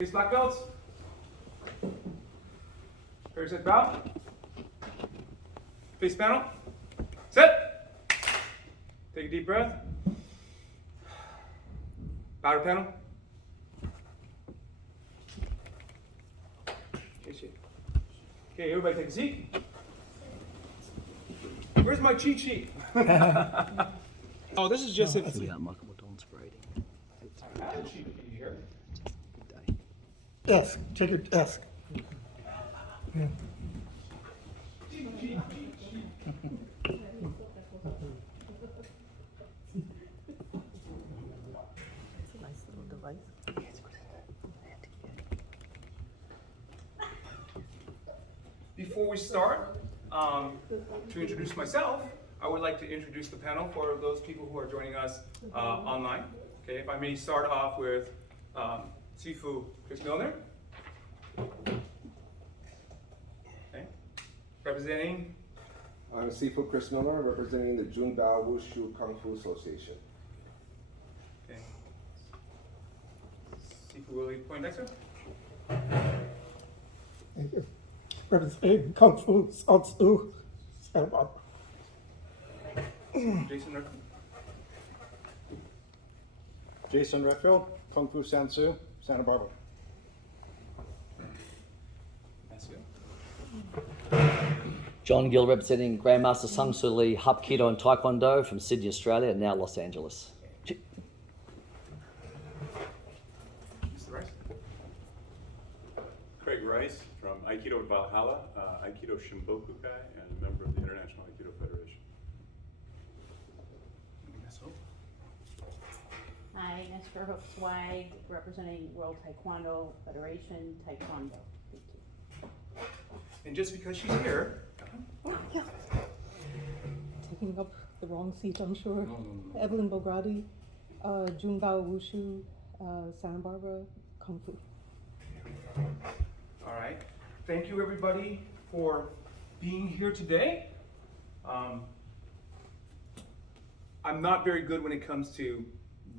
Face black belts. Very set bow. Face panel. Set. Take a deep breath. Bow to panel. Okay, everybody take a seat. Where's my cheat sheet? Oh, this is just if. Michael Don's Brady. I have a cheat sheet here. Good day. Ask, take your ask. Yeah. It's a nice little device. Before we start, to introduce myself, I would like to introduce the panel for those people who are joining us online. Okay, if I may start off with Sifu Chris Milner. Okay, representing. I'm Sifu Chris Miller, representing the Junbao Wushu Kung Fu Association. Okay, Sifu Willie Poindexter. Thank you. Representing Kung Fu South Sioux, Santa Barbara. Jason Rickman. Jason Redfield, Kung Fu Sansu, Santa Barbara. John Gill representing Grandmaster Sung Soo Lee, Hapkido and Taekwondo from Sydney, Australia, and now Los Angeles. Mr. Rice. Craig Rice from Aikido Valhalla, Aikido Shimbokukai, and a member of the International Aikido Federation. Hi, Esther Hook Swag, representing World Taekwondo Federation, Taekwondo. Thank you. And just because she's here, Taking up the wrong seat, I'm sure. Evelyn Bogradi, Junbao Wushu, Santa Barbara, Kung Fu. all right. Thank you, everybody, for being here today. I'm not very good when it comes to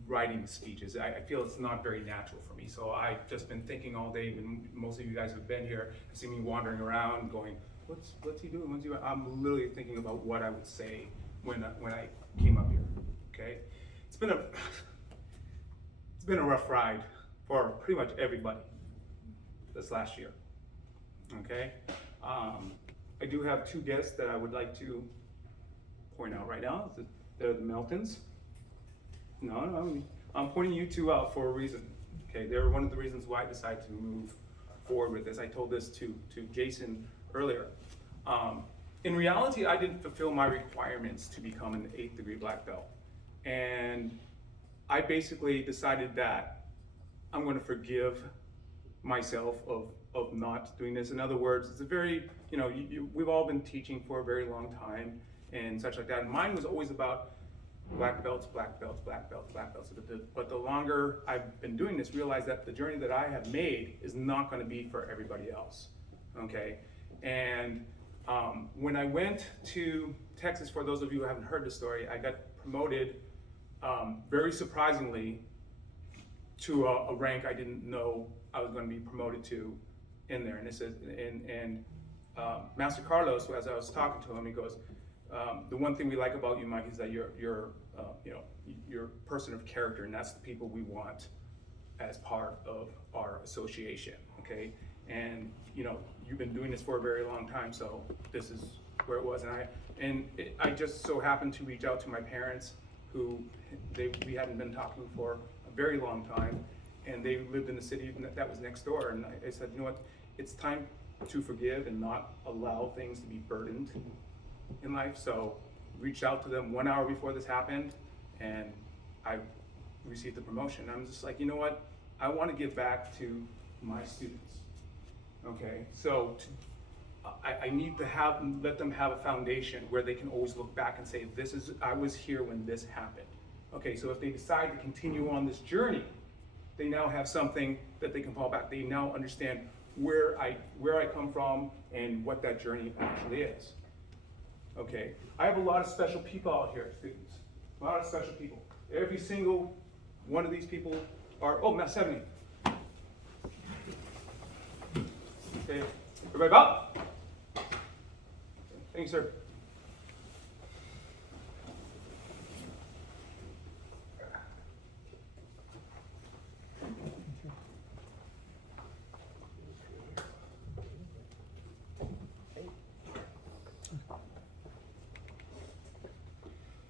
writing speeches. I feel it's not very natural for me. So I've just been thinking all day, and most of you guys have been here and seen me wandering around going, what's he doing? What's he doing? I'm literally thinking about what I would say when I came up here, okay? It's been a rough ride for pretty much everybody this last year, okay? I do have two guests that I would like to point out right now. They're the Meltons. No, I'm pointing you two out for a reason. Okay, they were one of the reasons why I decided to move forward with this. I told this to Jason earlier. In reality, I didn't fulfill my requirements to become an 8th degree black belt. And I basically decided that I'm gonna forgive myself of not doing this. In other words, it's a very, we've all been teaching for a very long time and such like that. And mine was always about black belts, black belts, black belts, black belts. But the longer I've been doing this, realize that the journey that I have made is not going to be for everybody else, okay? And when I went to Texas, for those of you who haven't heard the story, I got promoted very surprisingly to a rank I didn't know I was going to be promoted to in there. And it says, Master Carlos, as I was talking to him, he goes, the one thing we like about you, Mike, is that you're a person of character, and that's the people we want as part of our association, okay? And you've been doing this for a very long time, so this is where it was. And I just so happened to reach out to my parents, who we hadn't been talking for a very long time, and they lived in the city that was next door. And I said, you know what? It's time to forgive and not allow things to be burdened in life. So reached out to them 1 hour before this happened, and I received the promotion. I'm just like, you know what? I want to give back to my students. Okay, so I need to let them have a foundation where they can always look back and say, I was here when this happened. Okay, so if they decide to continue on this journey, they now have something that they can fall back. They now understand where I come from and what that journey actually is. Okay, I have a lot of special people out here, students. A lot of special people. Every single one of these people are, Matt 70. Okay, everybody bow. Thank you, sir.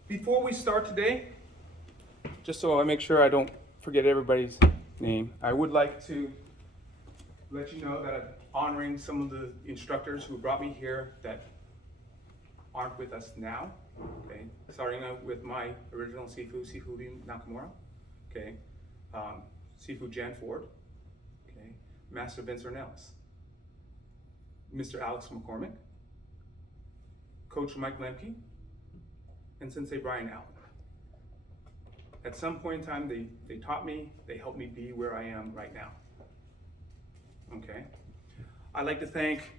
Before we start today, just so I make sure I don't forget everybody's name, I would like to let you know that I'm honoring some of the instructors who brought me here that aren't with us now. Okay, starting out with my original Sifu Nakamura. Okay, Sifu Jan Ford. Okay, Master Vince Ornelas, Mr. Alex McCormick, Coach Mike Lemke, and Sensei Brian Allen. At some point in time, they taught me, they helped me be where I am right now. Okay. I'd like to thank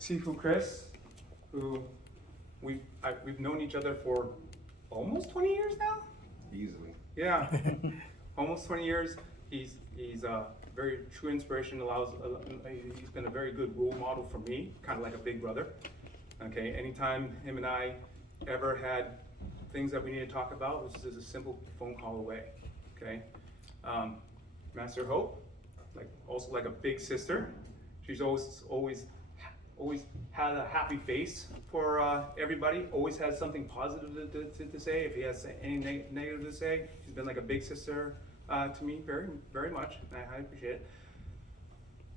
Sifu Chris, who we've known each other for almost 20 years now? Easily. Yeah, almost 20 years. He's a very true inspiration. He's been a very good role model for me, kind of like a big brother. Okay, anytime him and I ever had things that we need to talk about, it was just a simple phone call away. Okay, Master Hope, also like a big sister. She's always had a happy face for everybody. Always has something positive to say. If he has any negative to say, she's been like a big sister to me, very very much, and I highly appreciate it.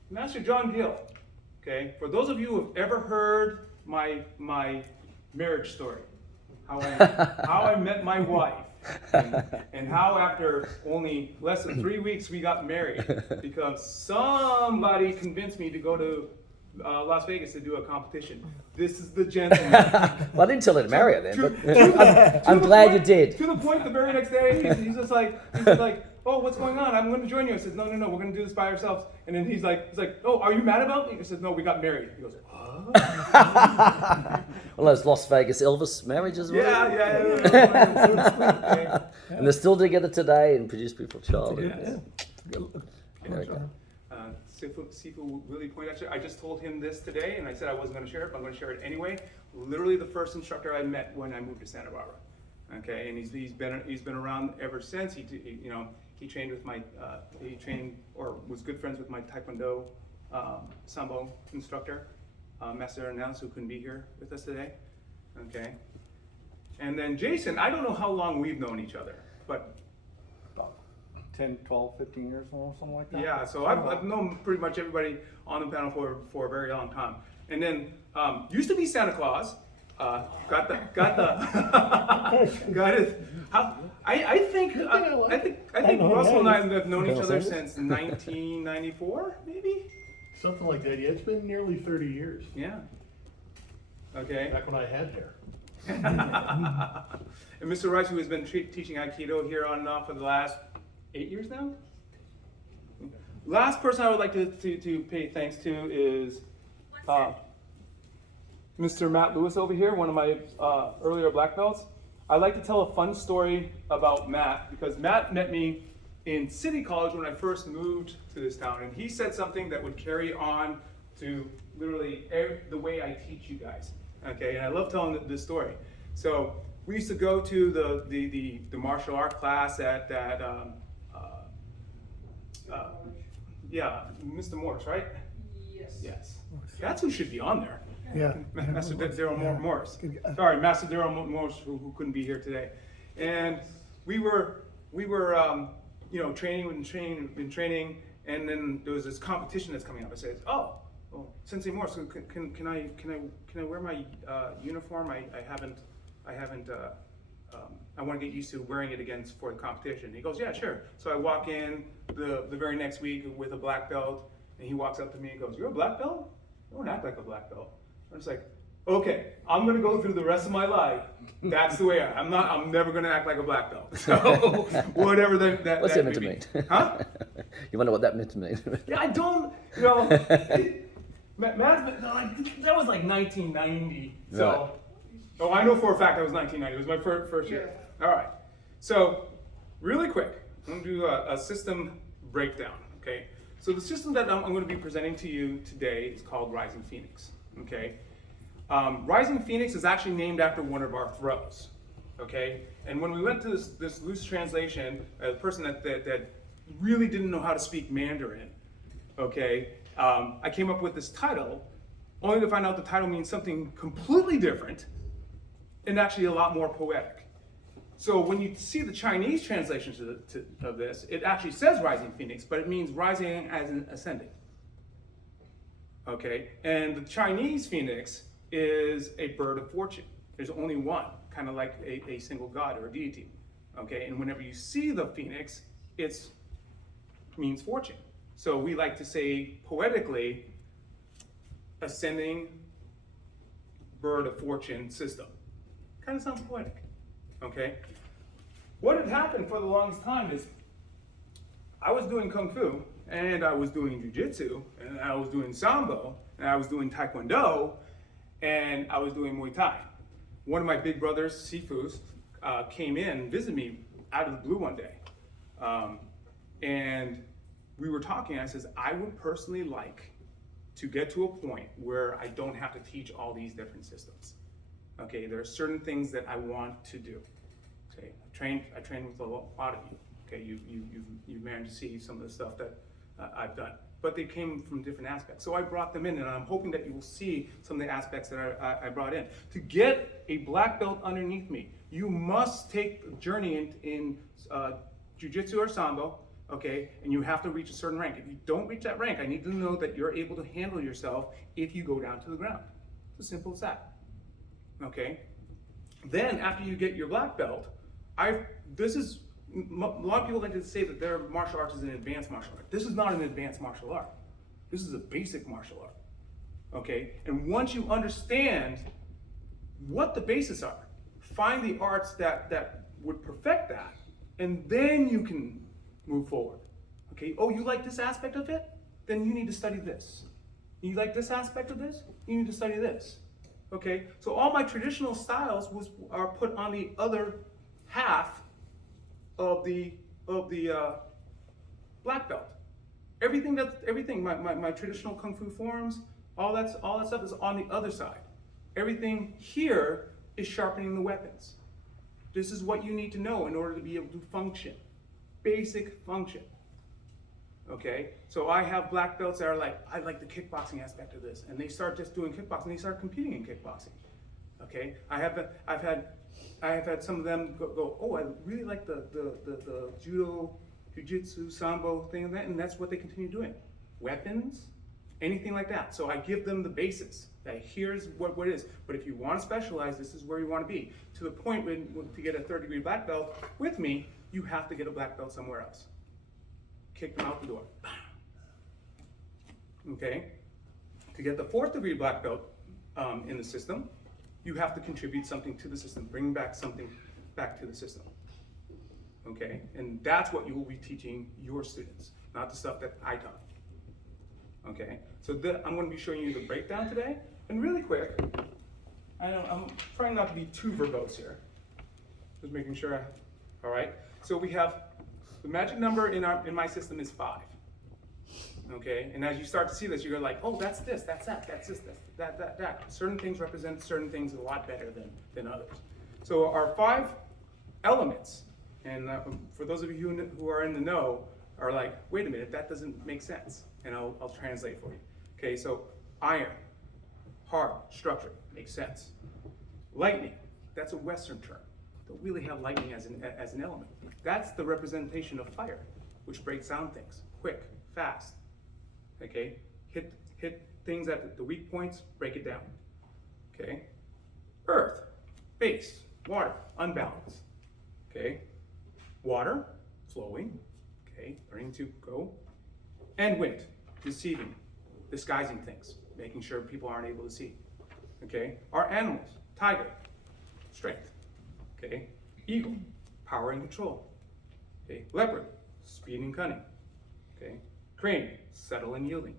Master John Gill. Okay, for those of you who have ever heard my marriage story, how I met my wife, and how after only less than 3 weeks we got married because somebody convinced me to go to Las Vegas to do a competition. This is the gentleman. Well, I didn't tell her to marry her then, but I'm glad you did. To the point, the very next day, he's just like, oh, what's going on? I'm going to join you. I said, no, we're going to do this by ourselves. And then he's like, oh, are you mad about me? I said, no, we got married. He goes, Well, those Las Vegas Elvis marriages, were they? yeah. And they're still together today and produce beautiful child. Yes. Very good. Sifu Willie Poindexter, I just told him this today, and I said I wasn't going to share it, but I'm going to share it anyway. Literally the first instructor I met when I moved to Santa Barbara. Okay, and he's been around ever since. He trained with my or was good friends with my Taekwondo Sambo instructor, Master Ornelas, who couldn't be here with us today. Okay, and then Jason, I don't know how long we've known each other, but 10, 12, 15 years or something like that. yeah, so I've known pretty much everybody on the panel for a very long time. And then used to be Santa Claus. Got it. I think Russell and I have known each other since 1994, maybe. Something like that. Yeah, it's been nearly 30 years. Yeah. Okay. Back when I had hair. And Mr. Rice, who has been teaching Aikido here on and off for the last 8 years now. Last person I would like to pay thanks to is Mr. Matt Lewis over here, one of my earlier black belts. I'd like to tell a fun story about Matt because Matt met me in City College when I first moved to this town, and he said something that would carry on to literally the way I teach you guys. Okay, and I love telling this story. So we used to go to the martial art class at Mr. Morris, right? Yes. That's who should be on there. Yeah. Master Daryl Morris. Sorry, Master Daryl Morris, who couldn't be here today. And we were training, and then there was this competition that's coming up. I said, oh, Sensei Morris, can I wear my uniform? I haven't. I want to get used to wearing it again for the competition. He goes, yeah, sure. So I walk in the very next week with a black belt, and he walks up to me and goes, you're a black belt? You don't act like a black belt. I'm just like, okay, I'm gonna go through the rest of my life. That's the way I'm never gonna act like a black belt. So whatever that. What's that meant to may mean? be. Huh? You wonder what that meant to mean? Yeah, I don't. Matt, that was like 1990. So. Right. Oh, I know for a fact that was 1990. It was my first year. All right. So, really quick, I'm gonna do a system breakdown. Okay. So the system that I'm going to be presenting to you today is called Rising Phoenix, okay? Rising Phoenix is actually named after one of our throws, okay? And when we went to this loose translation, a person that really didn't know how to speak Mandarin, okay, I came up with this title, only to find out the title means something completely different and actually a lot more poetic. So when you see the Chinese translation of this, it actually says Rising Phoenix, but it means rising as in ascending. Okay, and the Chinese phoenix is a bird of fortune. There's only one, kind of like a single god or a deity. Okay, and whenever you see the phoenix, it means fortune. So we like to say poetically, ascending bird of fortune system. Kind of sounds poetic. Okay, what had happened for the longest time is I was doing Kung Fu, and I was doing Jiu-Jitsu, and I was doing Sambo, and I was doing Taekwondo, and I was doing Muay Thai. One of my big brothers, Sifu, came in and visited me out of the blue one day. And we were talking, I says, I would personally like to get to a point where I don't have to teach all these different systems. Okay, there are certain things that I want to do. Okay, I trained with a lot of you. Okay, you've managed to see some of the stuff that I've done, but they came from different aspects. So I brought them in, and I'm hoping that you will see some of the aspects that I brought in. To get a black belt underneath me, you must take a journey in Jiu-Jitsu or Sambo, okay, and you have to reach a certain rank. If you don't reach that rank, I need to know that you're able to handle yourself if you go down to the ground. It's as simple as that. Okay, then after you get your black belt, a lot of people like to say that their martial arts is an advanced martial art. This is not an advanced martial art. This is a basic martial art. Okay, and once you understand what the bases are, find the arts that would perfect that, and then you can move forward. Okay, oh, you like this aspect of it? Then you need to study this. You like this aspect of this? You need to study this. Okay, so all my traditional styles are put on the other half of the black belt. Everything, my traditional kung fu forms, all that stuff is on the other side. Everything here is sharpening the weapons. This is what you need to know in order to be able to function. Basic function. Okay, so I have black belts that are like, I like the kickboxing aspect of this, and they start just doing kickboxing. They start competing in kickboxing. Okay, I've had some of them go, oh, I really like the judo, jiu-jitsu, sambo thing, and that's what they continue doing. Weapons, anything like that. So I give them the basis. That here's what it is. But if you want to specialize, this is where you want to be. To the point when to get a third-degree black belt with me, you have to get a black belt somewhere else. Kick them out the door. Okay? To get the fourth-degree black belt in the system, you have to contribute something to the system, bring back something back to the system. Okay? And that's what you will be teaching your students, not the stuff that I taught. Okay? So I'm going to be showing you the breakdown today. And really quick, I'm trying not to be too verbose here. Just making sure, all right? So we have, the magic number in my system is 5. Okay, and as you start to see this, you're like, oh, that's this, that's that, that's this, that's that. Certain things represent certain things a lot better than others. So our 5 elements, and for those of you who are in the know, are like, wait a minute, that doesn't make sense. And I'll translate for you. Okay, so iron, hard, structure, makes sense. Lightning, that's a Western term. Don't really have lightning as an element. That's the representation of fire, which breaks down things, quick, fast. Okay, hit things at the weak points, break it down. Okay, earth, base, water, unbalanced. Okay, water, flowing. Okay, learning to go, and wind, deceiving, disguising things, making sure people aren't able to see. Okay, our animals, tiger, strength. Okay, eagle, power and control. Okay, leopard, speed and cunning. Okay, crane, subtle and yielding.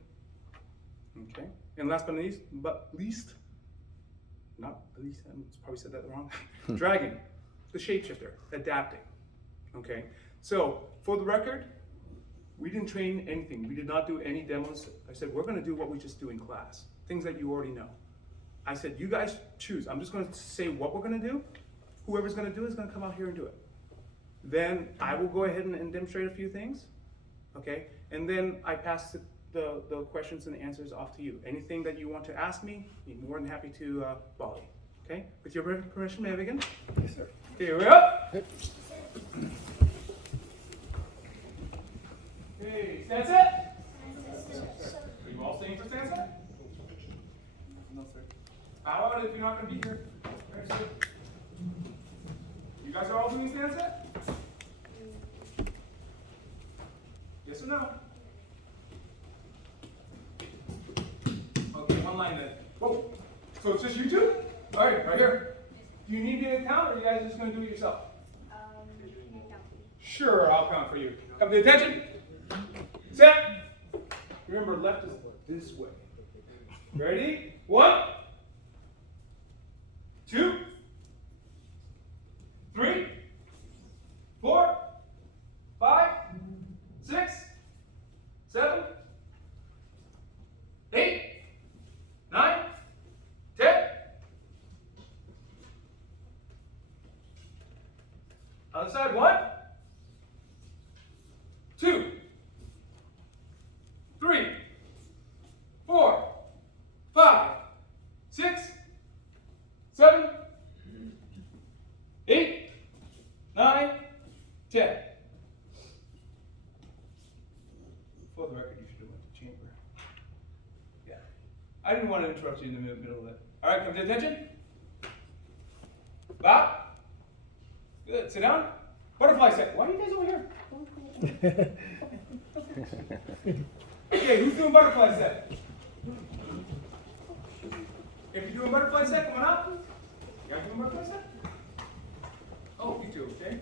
Okay, and last but not least, I probably said that wrong. Dragon, the shapeshifter, adapting. Okay, so for the record, We didn't train anything. We did not do any demos. I said, we're gonna do what we just do in class, things that you already know. I said, you guys choose. I'm just gonna say what we're gonna do. Whoever's gonna do it is gonna come out here and do it. Then I will go ahead and demonstrate a few things, okay? And then I pass the questions and the answers off to you. Anything that you want to ask me, be more than happy to volley, okay? With your permission, may I begin? Yes, sir. Here we go. Okay, stand set. Are you all staying for stand set? No, sir. How about if you're not gonna be here? Very soon. You guys are all doing stand set? Yes or no? Okay, one line then. Whoa. So it's just you two? All right, right here. Do you need me to count, or are you guys just gonna do it yourself? Sure, I'll count for you. Come to attention. Set. Remember, left is this way. Ready? 1, 2, 3, 4, 5, 6, 7, 8, 9, 10. Other side, 1, 2, 3, 4, 5, 6, 7, 8, 9, 10. For the record, you should have went to chamber. Yeah. I didn't want to interrupt you in the middle of that. All right, come to attention. Bow. Good. Sit down. Butterfly set. Why are you guys over here? Okay, who's doing butterfly set? If you're doing butterfly set, come on up. You guys doing butterfly set? Oh, you too, okay?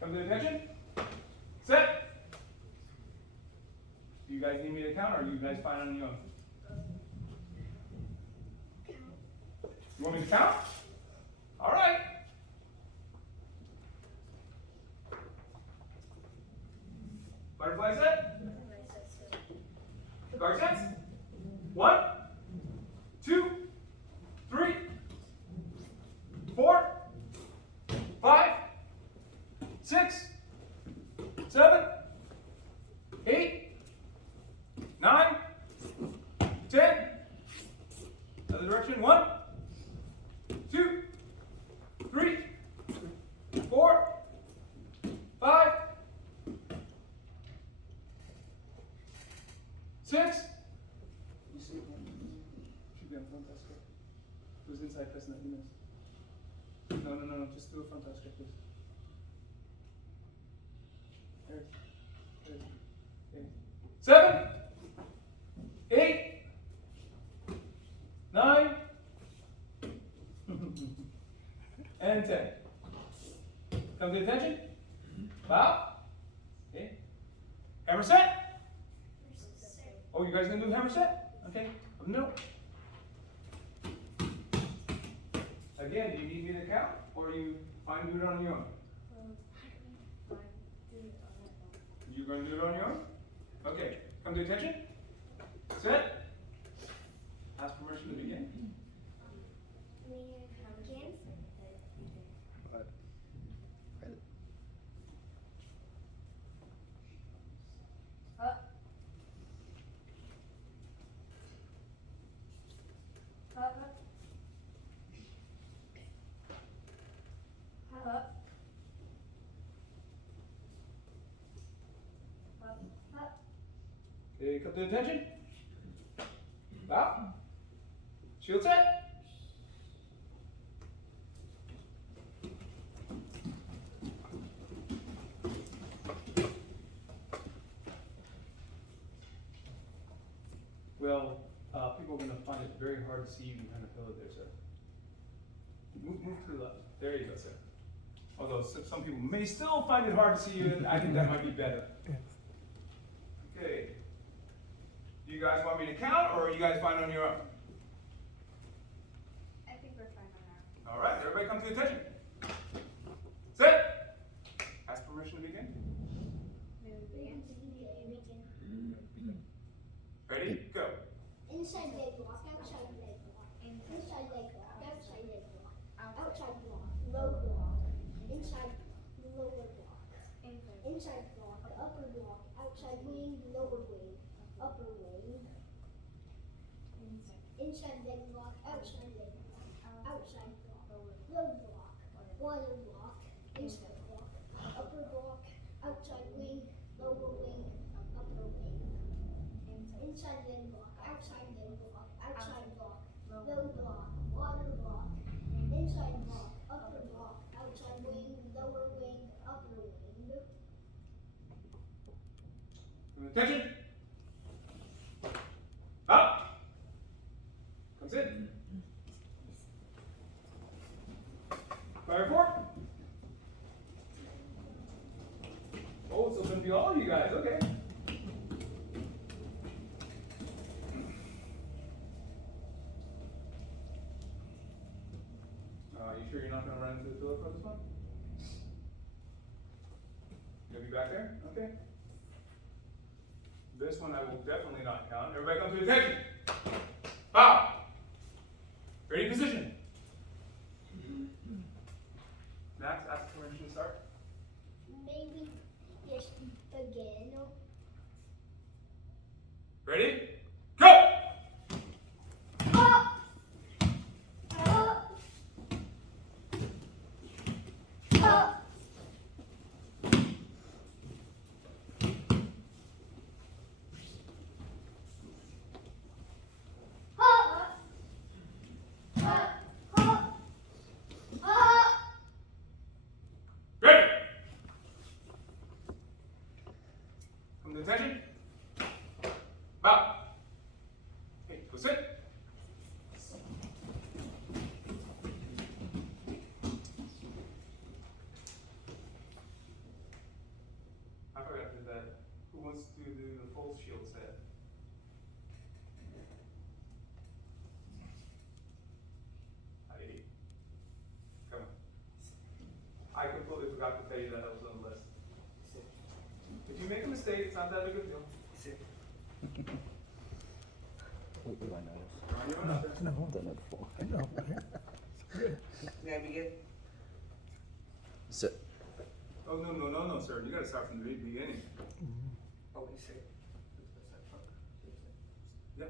Come to attention. Set. Do you guys need me to count, or are you guys fine on your own? You want me to count? All right. Butterfly set. Guard sets. 1, 2, 3, 4, 5, 6, 7, 8, 9, 10. Other direction. 1, 2, 3, 4, 5, 6. You see it? Should be on front desk. Who's inside pressing that you missed? No. Just do a front desk, please. There. 7, 8, 9, and 10. Come to attention. Bow. Okay. Hammer set. Oh, you guys gonna do hammer set? Okay. No. Again, do you need me to count, or are you fine to do it on your own? You're gonna do it on your own? Okay. Come to attention. Set. Ask permission to begin. Okay, come to attention. Bow. Shield set. Well, people are going to find it very hard to see you behind a pillow there, sir. Move to the left. There you go, sir. Although some people may still find it hard to see you, and I think that might be better. Okay. Do you guys want me to count, or are you guys fine on your own? I think we're fine on our own. All right, everybody come come to attention. Sit. Ask permission to begin. Ready? Go. Inside leg block, outside leg block. Inside leg block, outside leg block. Outside block, low block. Inside lower block. Inside block, upper block. Outside wing, lower wing. Upper wing. Inside leg block, outside leg block. Outside block, low block. Water block. Inside block. Upper block, outside wing, lower wing. Upper wing. Inside leg block, outside leg block, outside block, low block, water block, inside block, upper block, outside wing, lower wing, upper wing. Attention. Up. Comes in. Fire report. Oh, it's open to all you guys. Okay. You sure you're not going to run into the pillar for this one? You'll be back there? Okay. This one I will definitely not count. Everybody come to attention. Bow. Ready, position. Max, ask permission to start. Maybe just again. Ready? Go! Up! Up! Up! Ready? Come to attention. Bow. Okay, go sit. I forgot to do that. Who wants to do the full shield set? Heidi. Come on. I completely forgot to tell you that was on the list. If you make a mistake, it's not that big a deal. We won't notice. You don't know. No, Done it before. I know, right? Sit. Oh, no, sir. You gotta start from the beginning. Yeah.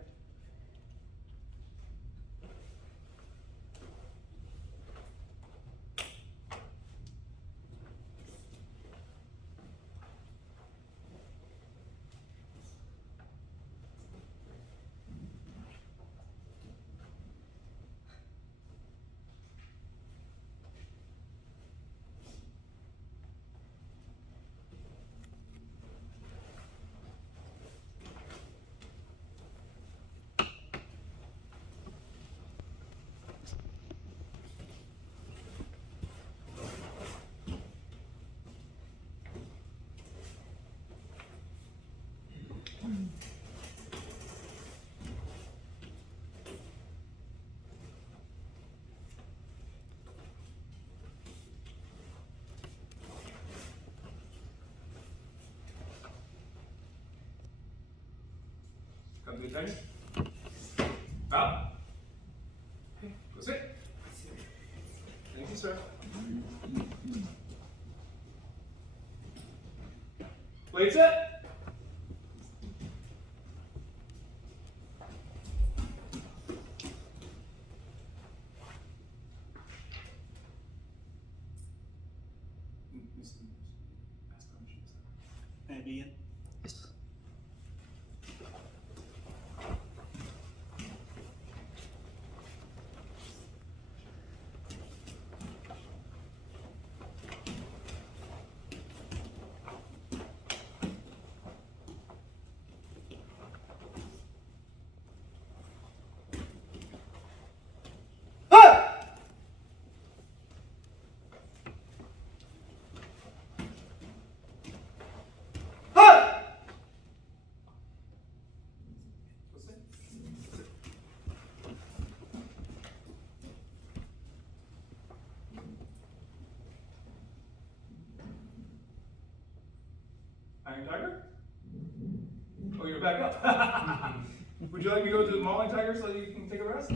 Come to attention. Bow. Okay, go sit. Thank you, sir. Blade set. May I begin? Yes. Ha! back up. Would you like me to go to the mauling tiger so you can take a rest?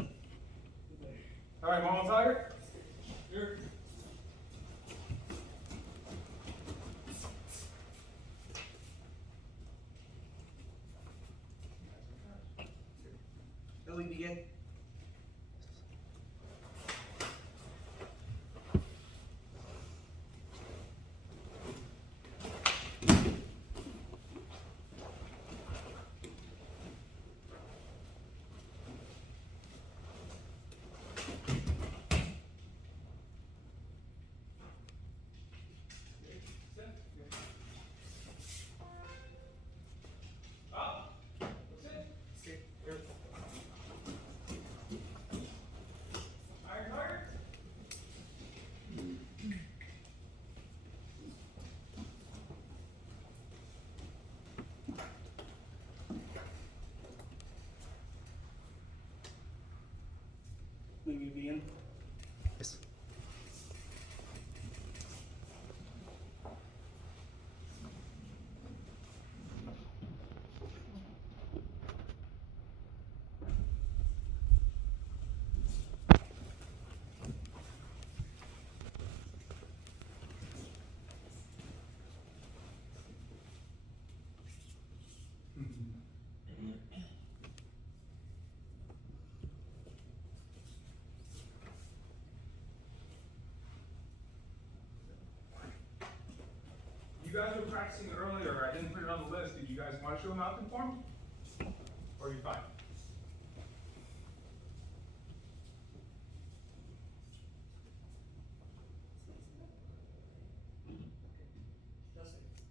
All right, mauling tiger. Here. Billy, begin. Iron tiger. Will you begin? Yes. You guys were practicing earlier. I didn't put it on the list. Did you guys want to show a mountain form? Or are you fine?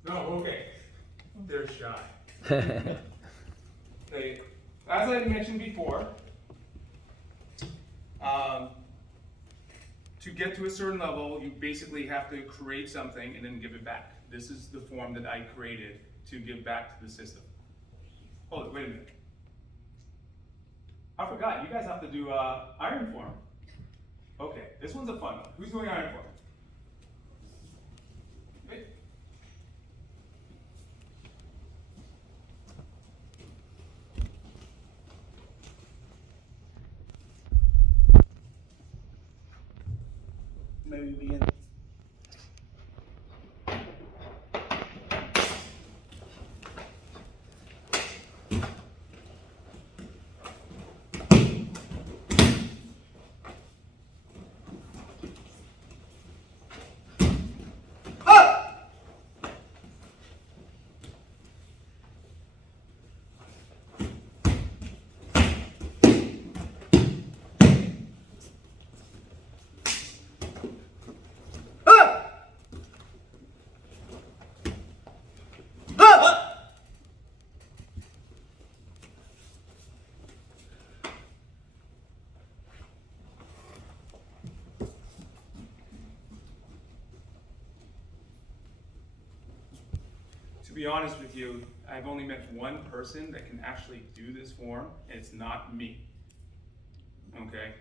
No, okay. They're shy. Okay, as I mentioned before, to get to a certain level, you basically have to create something and then give it back. This is the form that I created to give back to the system. Hold it, wait a minute. I forgot, you guys have to do iron form. Okay, this one's a fun one. Who's doing iron form? Okay. May we begin? To be honest with you, I've only met one person that can actually do this form, and it's not me. Okay?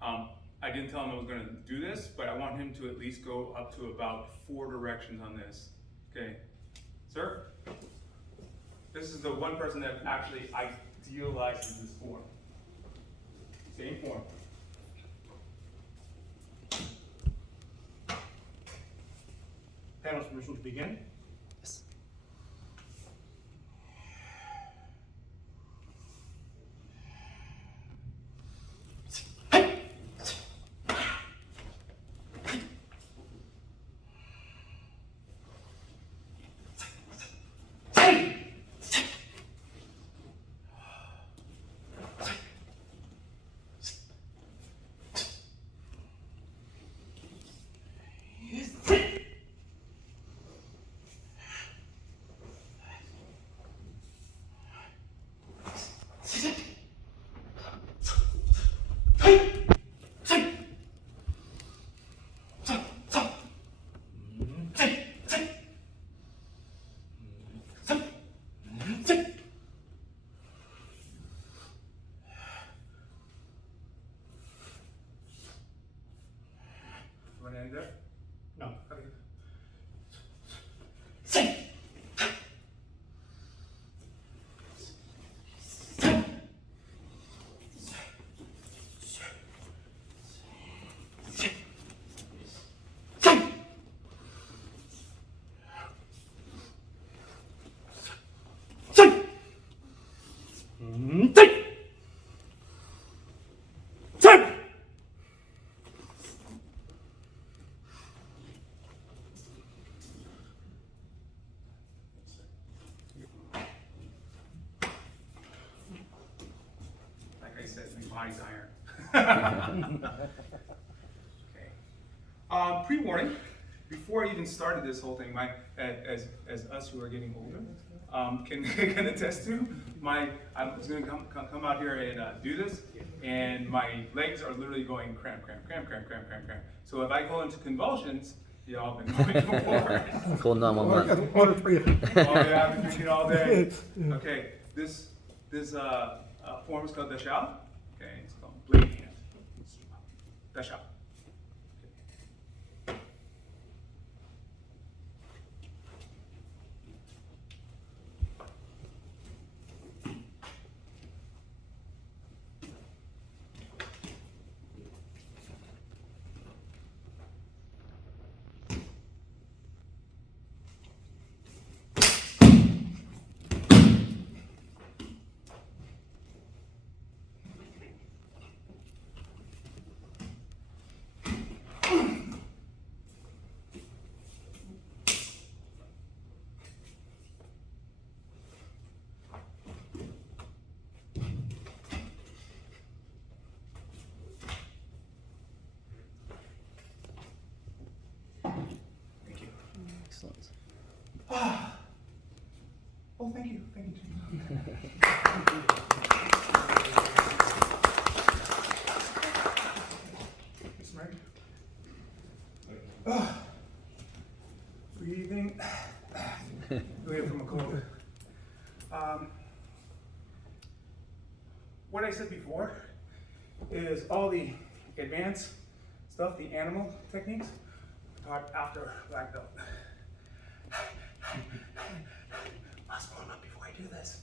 I didn't tell him I was gonna do this, but I want him to at least go up to about 4 directions on this. Okay? Sir? This is the one person that actually idealizes this form. Same form. Panel's permission to begin? Yes. Want to end there? No. Okay. mine's iron. Okay. Pre-warning, before I even started this whole thing, as us who are getting older, can attest to, I was gonna come out here and do this, and my legs are literally going cramp. So if I go into convulsions, y'all been going before. Call 911. Order for you. Oh yeah, I've been drinking all day. Okay, this form is called Dashal. Okay, it's called blade hand. Dashal. Excellent. Oh, thank you, James. Miss Mary. Breathing. Breathing from a cold. What I said before is all the advanced stuff, the animal techniques, taught after black belt. Must warm up before I do this.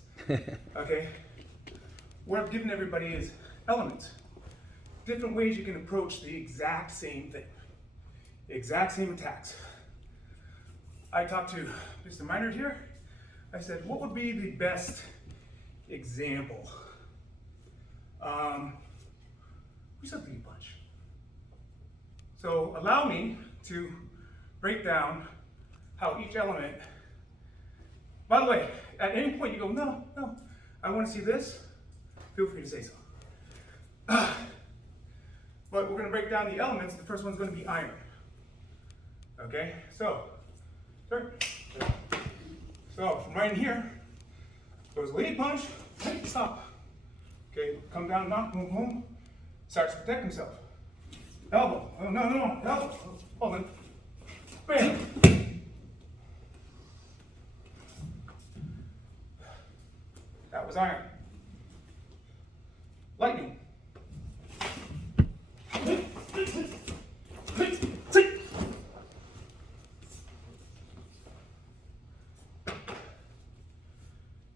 Okay? What I've given everybody is elements. Different ways you can approach the exact same thing. The exact same attacks. I talked to Mr. Minard here. I said, what would be the best example? We said lead punch. So allow me to break down how each element, by the way, at any point you go, no, I want to see this, feel free to say so. But we're going to break down the elements. The first one's going to be iron. Okay, so, so from right in here, goes lead punch, stop. Okay, come down, knock, boom, boom, starts to protect himself. Elbow, oh, no, elbow, hold on, bam. That was iron. Lightning.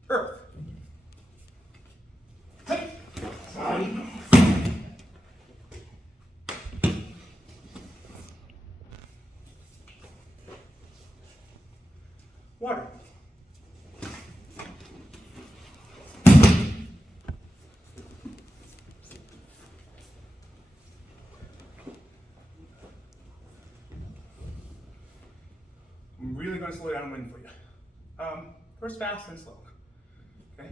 Earth. Water. I'm really going to slow down and win for you. First fast, then slow. Okay?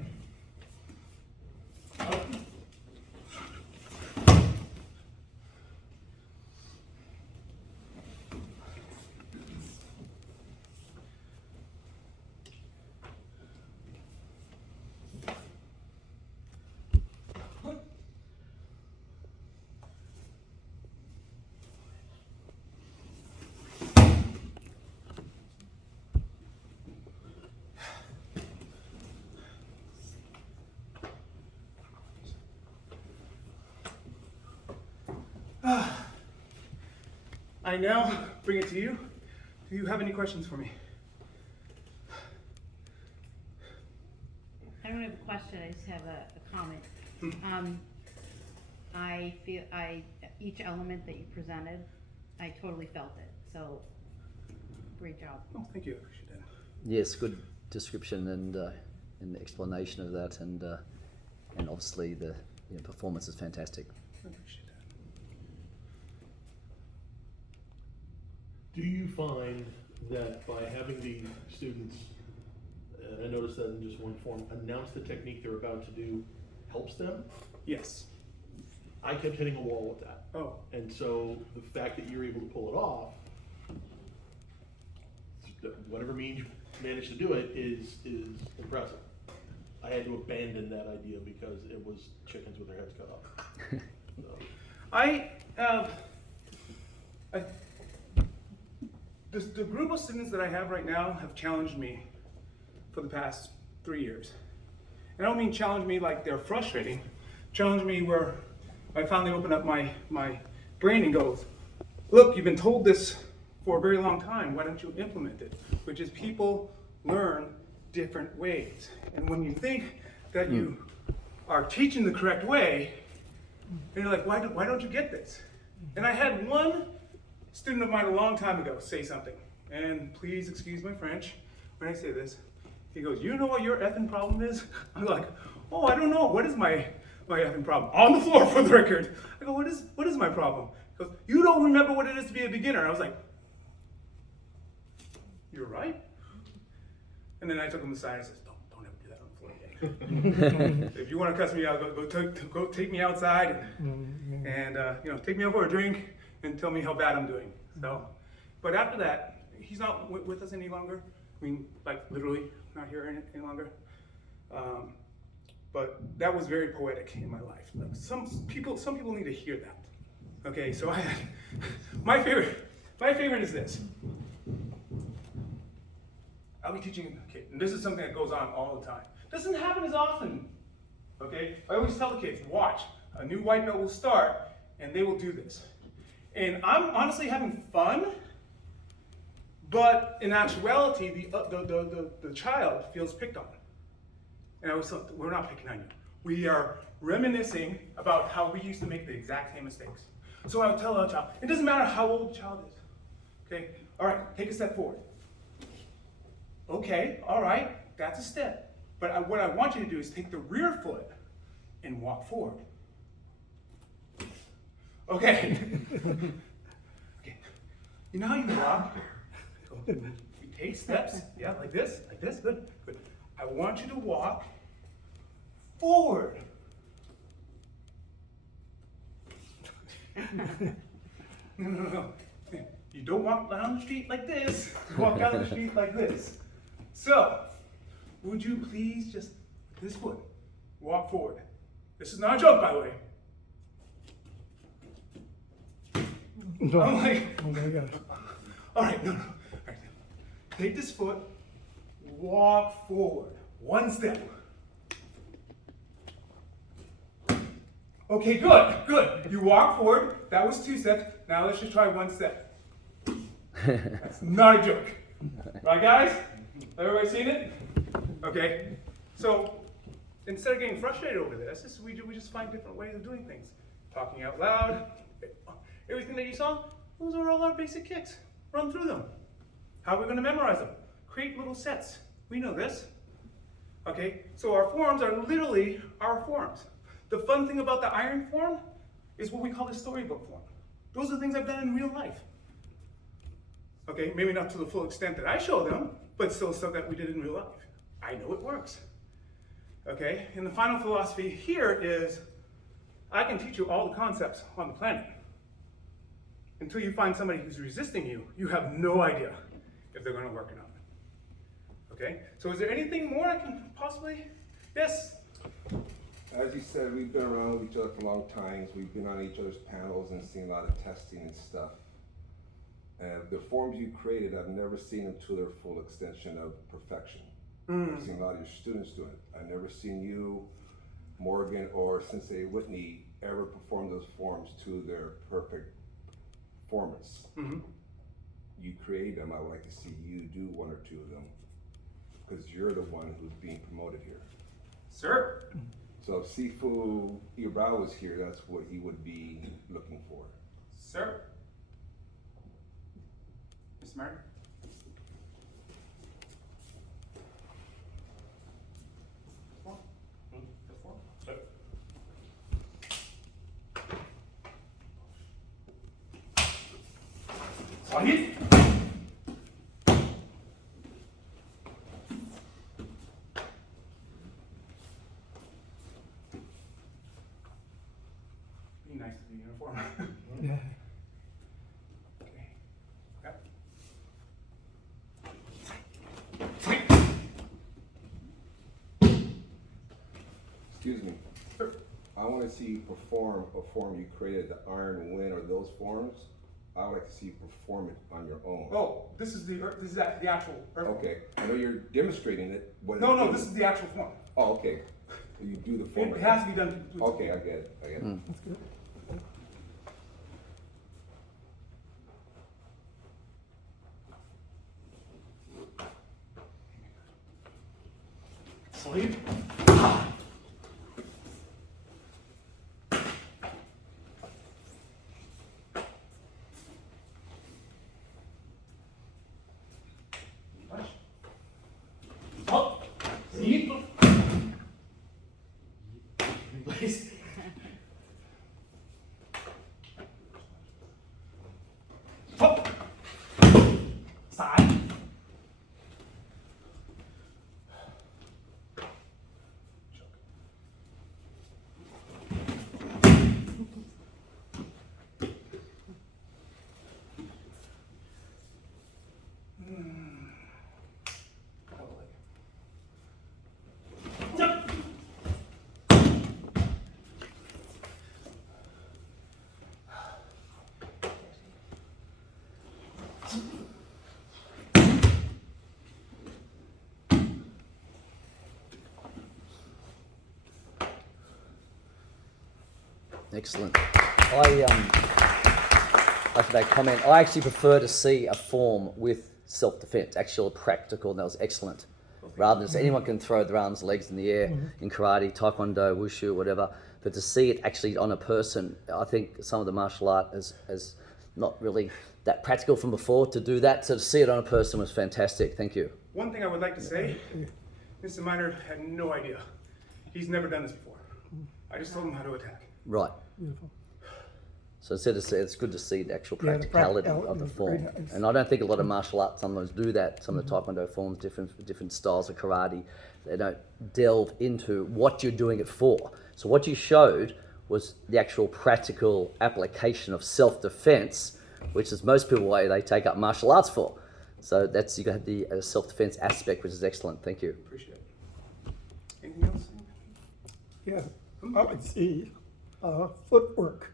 I now bring it to you. Do you have any questions for me? I don't have a question, I just have a comment. I feel, each element that you presented, I totally felt it, so great job. Oh, thank you, I appreciate that. Yes, good description and explanation of that, and obviously the performance is fantastic. I appreciate that. Do you find that by having the students, and I noticed that in just one form, announce the technique they're about to do helps them? Yes. I kept hitting a wall with that. Oh, And so the fact that you're able to pull it off, whatever means you managed to do it is impressive. I had to abandon that idea because it was chickens with their heads cut off. So, the group of students that I have right now have challenged me for the past 3 years. And I don't mean challenge me like they're frustrating. Challenge me where I finally open up my brain and goes, look, you've been told this for a very long time. Why don't you implement it? Which is people learn different ways. And when you think that you are teaching the correct way, and you're like, why don't you get this? And I had one student of mine a long time ago say something, and please excuse my French when I say this. He goes, you know what your effing problem is? I'm like, oh, I don't know. What is my effing problem? On the floor for the record. I go, what is my problem? He goes, you don't remember what it is to be a beginner. I was like, you're right. And then I took him aside and said, don't ever do that on the floor again. If you want to cuss me out, go take me outside and take me out for a drink and tell me how bad I'm doing. So, but after that, he's not with us any longer. I mean, like literally not here any longer. But that was very poetic in my life. Like some people need to hear that. Okay, so I had my favorite is this. I'll be teaching a kid, and this is something that goes on all the time. Doesn't happen as often. Okay, I always tell the kids, watch, a new white belt will start, and they will do this. And I'm honestly having fun, but in actuality, the child feels picked on. And I was like, we're not picking on you. We are reminiscing about how we used to make the exact same mistakes. So I would tell a child, it doesn't matter how old the child is. Okay, all right, take a step forward. Okay, all right, that's a step. But what I want you to do is take the rear foot and walk forward. Okay. Okay. You know how you walk? You take steps, yeah, like this, good. I want you to walk forward. No. You don't walk down the street like this, you walk down the street like this. So, would you please just, with this foot, walk forward. This is not a joke, by the way. No. I'm like, Oh my gosh. all right, no. All right. Take this foot, walk forward. One step. Okay, good. You walk forward. That was 2 steps. Now let's just try 1 step. That's not a joke. Right, guys? Everybody seen it? Okay. So instead of getting frustrated over this, we just find different ways of doing things. Talking out loud. Everything that you saw, those are all our basic kicks. Run through them. How are we going to memorize them? Create little sets. We know this. Okay, so our forms are literally our forms. The fun thing about the iron form is what we call the storybook form. Those are the things I've done in real life. Okay, maybe not to the full extent that I show them, but still stuff that we did in real life. I know it works. Okay, and the final philosophy here is I can teach you all the concepts on the planet. Until you find somebody who's resisting you, you have no idea if they're going to work or not. Okay, so is there anything more I can possibly? Yes? As you said, we've been around with each other for long times. We've been on each other's panels and seen a lot of testing and stuff. And the forms you created, I've never seen them to their full extension of perfection. I've seen a lot of your students do it. I've never seen you, Morgan, or Sensei Whitney ever perform those forms to their perfect performance. You create them. I would like to see you do 1 or 2 of them, because you're the one who's being promoted here. Sir? So if Sifu Ibrao was here, that's what he would be looking for. Sir? Mr. Martin? Sahid? Be nice Excuse me. I want to see you perform a form you created, the Iron Wind or those forms. I would like to see you perform it on your own. Oh, this is the actual earth. Okay, I know you're demonstrating it. What No, it no, is. this is the actual form. Oh, okay. So you do the form. It has to be done completely. Okay, I get it. I get it. That's good. Sleep. Up. Sleep. Please. Up. Side. Excellent. After that comment, I actually prefer to see a form with self-defense, actual practical, and that was excellent. Rather than anyone can throw their arms, legs in the air in karate, taekwondo, wushu, whatever, but to see it actually on a person, I think some of the martial art is not really that practical from before. To do that, to see it on a person was fantastic. Thank you. One thing I would like to say, Mr. Miner had no idea. He's never done this before. I just told him how to attack. Right. Beautiful. So it's good to see the actual Yeah, the practicality of practicality the is very form. nice. And I don't think a lot of martial arts sometimes do that. Some of the Taekwondo forms, different styles of karate, they don't delve into what you're doing it for. So what you showed was the actual practical application of self-defense, which is most people why they take up martial arts for. So you got the self-defense aspect, which is excellent. Thank you. Appreciate it. Anything else? Yeah, I would see footwork.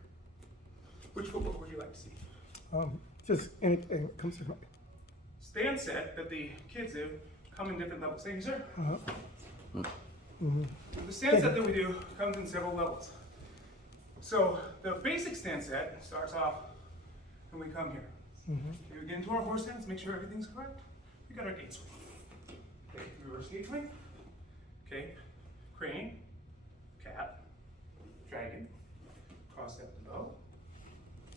Which footwork would you like to see? Just anything that comes to mind. Stand set that the kids do come in different levels. Thank you, sir. The stand set that we do comes in several levels. So the basic stand set starts off when we come here. We get into our horse stance, make sure everything's correct. We got our gate swing. Okay, reverse gate swing. Okay, crane, cat, dragon, cross step to bow,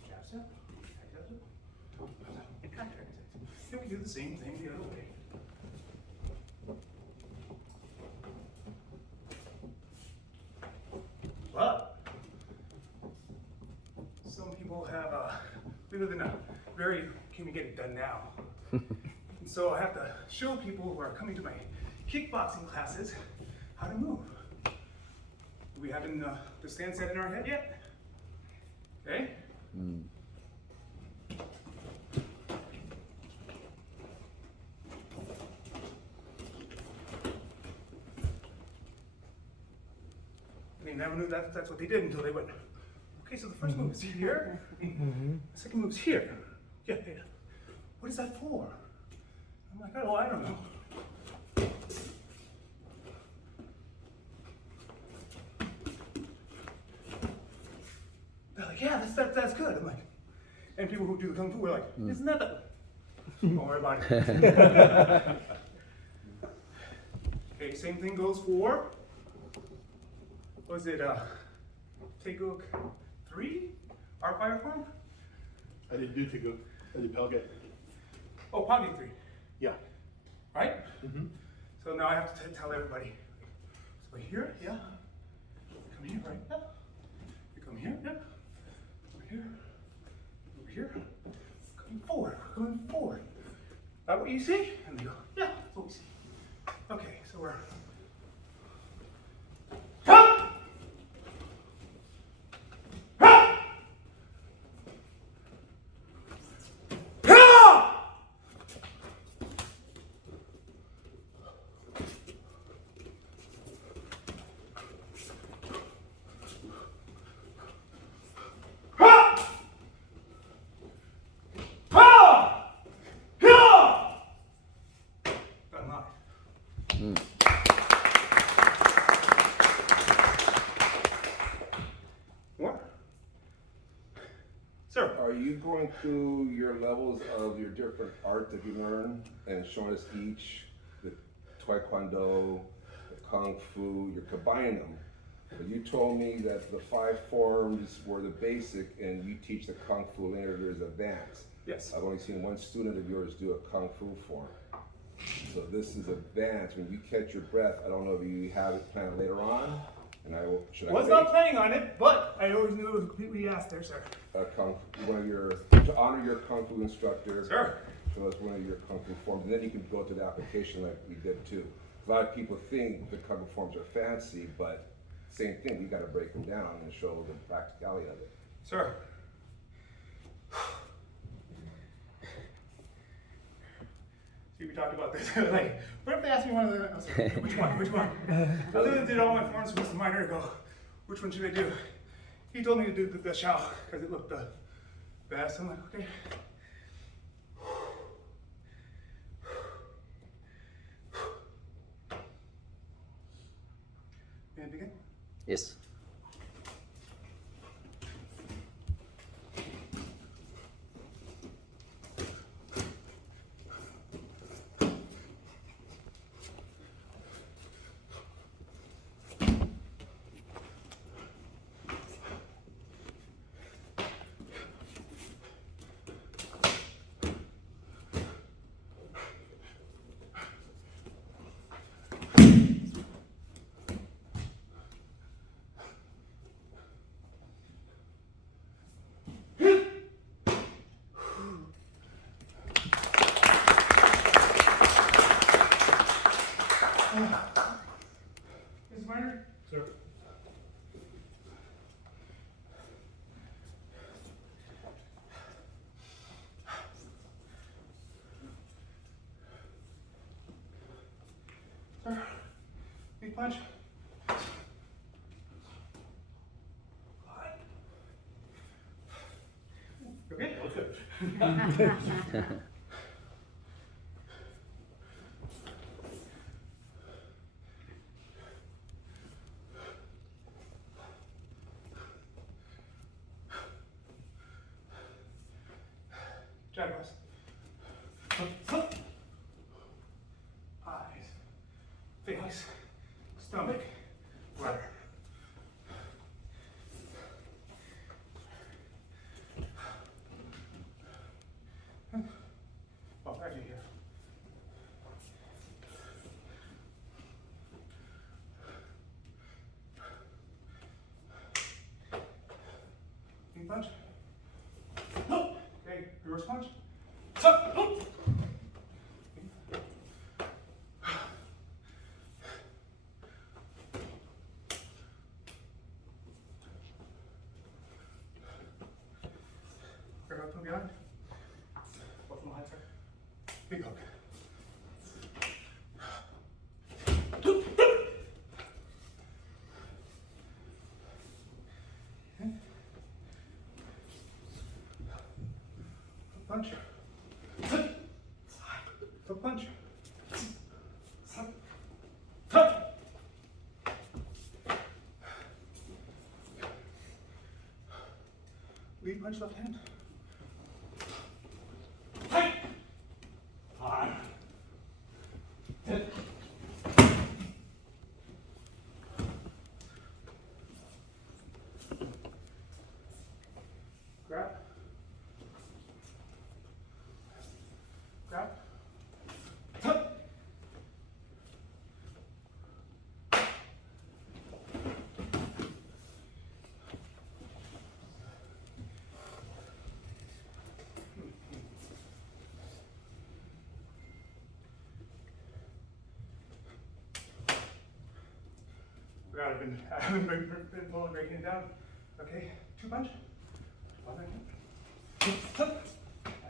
jab step, back step, and dragon step. Then we do the same thing the other way. But some people have we live in a very can we get it done now? And so I have to show people who are coming to my kickboxing classes how to move. Do we have the stand set in our head yet? Okay. They never knew that's what they did until they went, okay, so the first move is here, the second move is here. Yeah. What is that for? I'm like, oh, I don't know. They're like, yeah, that's good. I'm like, and people who do the kung fu are like, isn't that the? Don't worry about it. Okay, same thing goes for. Was it Taeguk 3? Our fire form? I didn't do Taeguk. I did Pelget. Oh, Pagi 3. Yeah. Right? So now I have to tell everybody. So here, yeah. Come here, right? Yeah. You come here, yeah. Over here. Over here. Coming forward. Going forward. That what you see? And they go, yeah, that's what we see. Okay, so we're. you going through your levels of your different art that you learn and showing us each, the Taekwondo, the Kung Fu, you're combining them? But you told me that the 5 forms were the basic and you teach the Kung Fu later, there's advanced. Yes. I've only seen one student of yours do a Kung Fu form. So this is advanced. When you catch your breath, I don't know if you have it planned later on. And should I Was wait? not planning on it, but I always knew it was completely asked there, sir. To honor your Kung Fu instructor. Sure. Show us one of your Kung Fu forms, and then you can go to the application like we did too. A lot of people think the Kung Fu forms are fancy, but same thing, we gotta break them down and show the practicality of it. Sir. See, we talked about this. Like, what if they asked me one of the? I was like, which one? Which one? I literally did all my forms with Mr. Minor to go. Which one should I do? He told me to do the Shao because it looked the best. I'm like, okay. May I begin? Yes. Mr. Minor? Sir. Sir, big punch. You okay? Okay. Jaguars. Eyes. Face. Stomach. Rudder. Oh, actually here. Knee punch. Okay, reverse punch. Grab up from behind. Up from behind, sir. Big hook. Okay. Punch. Hook punch. Lead punch left hand. Grab. Grab. Forgot I haven't been pulling, breaking it down. Okay, 2 punch. One second.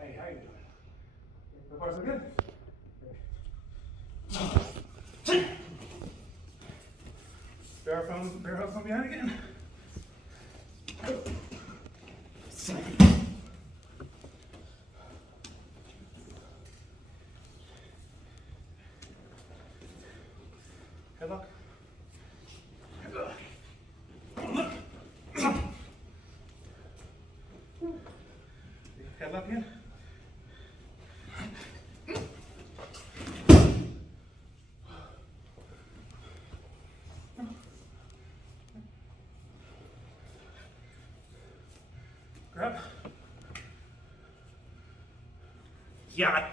Hey, how you doing? So far so good. Barrel from behind again. Headlock. up in. Grab. Yeah.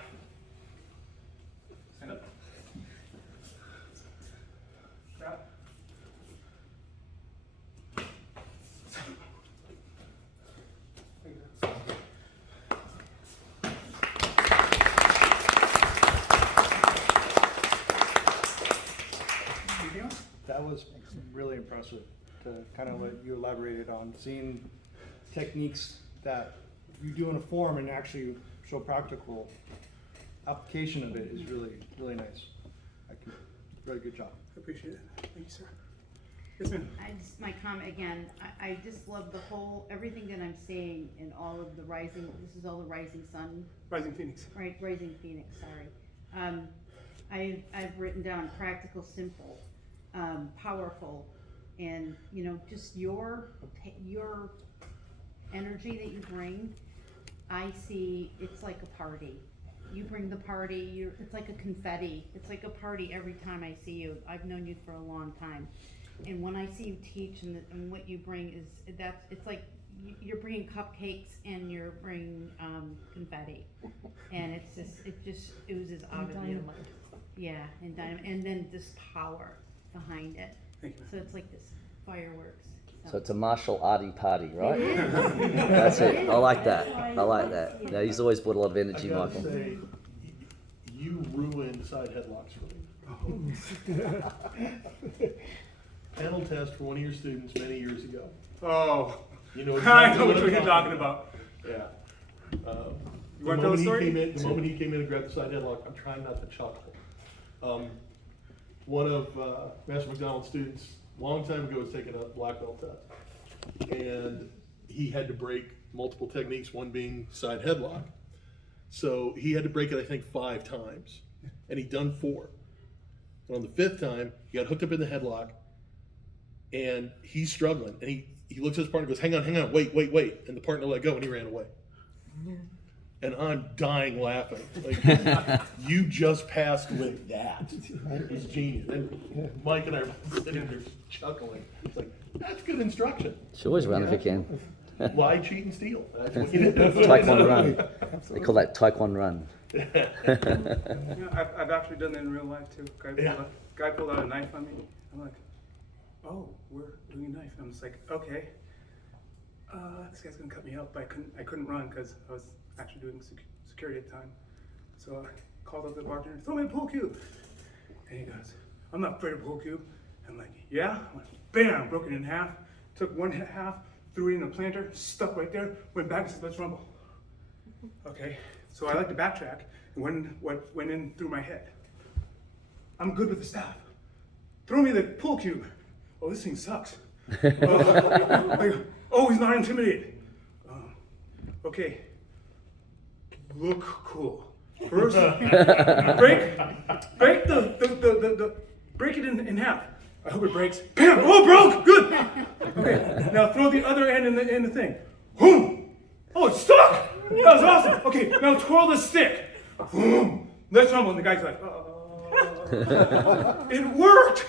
Stand up. Grab. That was really impressive to kind of what you elaborated on, seeing techniques that you do in a form and actually show practical application of it is really, really nice. Very good job. I appreciate it. Thank you, sir. Yes, ma'am. My comment again, I just love the whole, everything that I'm seeing in all of the rising, this is all the rising sun, Rising Phoenix. right, rising Phoenix, sorry. I've written down practical, simple, powerful, and, you know, just your energy that you bring, I see, it's like a party. You bring the party, it's like a confetti. It's like a party every time I see you. I've known you for a long time. And when I see you teach and what you bring is, it's like you're bringing cupcakes and you're bringing confetti. And it's just, it oozes out of you. Yeah, and dynamite, and then this power behind it. Thank you. So it's like this fireworks. So it's a martial arty party, right? It is. That's it. I like that. That's I why like that. Yeah, he's always brought a lot of I energy, gotta Michael. say, you ruined side headlocks for me. Panel test for one of your students many years ago. Oh, You know I exactly know what what I'm you're talking about. Yeah. You The want to tell moment the he story? came in, the moment he came in and grabbed the side headlock, I'm trying not to chuckle. One of Master McDonald's students, a long time ago, was taking a black belt test. And he had to break multiple techniques, one being side headlock. So he had to break it, I think, 5 times. And he'd done 4. And on the 5th time, he got hooked up in the headlock. And he's struggling. And he looks at his partner and goes, hang on, wait. And the partner let go and he ran away. And I'm dying laughing. Like, you just passed with that. It was genius. And Mike and I were sitting there chuckling. It's like, that's good instruction. She always run if you can. Lie, cheat, and steal. That's what you do. Taekwondo run. They call that Taekwondo run. You know, I've actually done that in real life too. Guy pulled out a knife on me. I'm like, oh, we're doing a knife. I'm just like, okay. This guy's gonna cut me out, but I couldn't run because I was actually doing security at the time. So I called up the bartender, throw me a pool cue. And he goes, I'm not afraid of pool cue. I'm like, yeah? I went, bam, broke it in half. Took one half, threw it in a planter, stuck right there, went back and said, let's rumble. Okay, so I like to backtrack, and what went in through my head. I'm good with the staff. Throw me the pool cue. Oh, this thing sucks. Oh, he's not intimidated. Okay, look cool. First, break it in half. I hope it breaks. Bam! Oh, it broke. Good. Okay, now throw the other end in the thing. Boom! Oh, it stuck. That was awesome. Okay, now twirl the stick. Boom! Let's rumble. And the guy's like, it worked.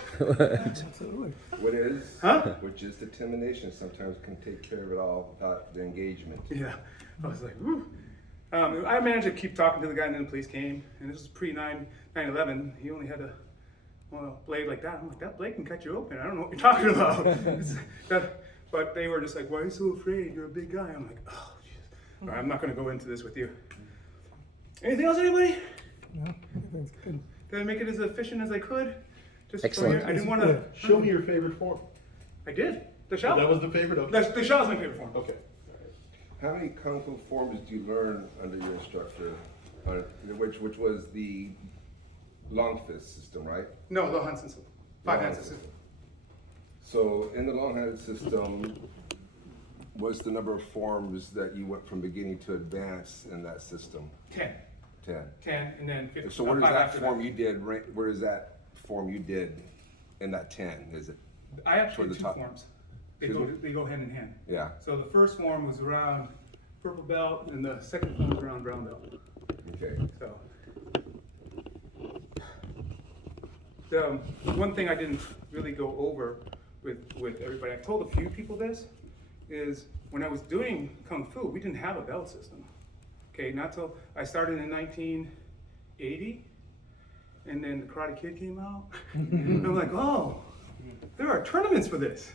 Which is determination, sometimes can take care of it all without the engagement. Yeah, I was like, woo. I managed to keep talking to the guy, and then the police came, and this was pre-9/11. He only had a blade like that. I'm like, that blade can cut you open. I don't know what you're talking about. But they were just like, why are you so afraid? You're a big guy. I'm like, oh, jeez. All right, I'm not going to go into this with you. Anything else, anybody? No, everything's good. Did I make it as efficient as I could? Just Excellent. I didn't want to. Show me your favorite form. I did. The shell. That was the favorite? Okay. The shell is my favorite form. Okay. How many Kung Fu forms did you learn under your instructor, which was the long fist system, right? No, the Hansen system. 5-hand system. So in the long hand system, what's the number of forms that you went from beginning to advance in that system? 10. 10. 10, and then 15. So where does that form you did? Where is that form you did in that 10? Is it? I actually toward had the two top? forms. They go hand in hand. Yeah. So the first form was around purple belt, and the second foam around brown belt. Okay. So, the one thing I didn't really go over with everybody, I told a few people this, is when I was doing Kung Fu, we didn't have a belt system. Okay, not till I started in 1980, and then the Karate Kid came out. And I'm like, oh, there are tournaments for this.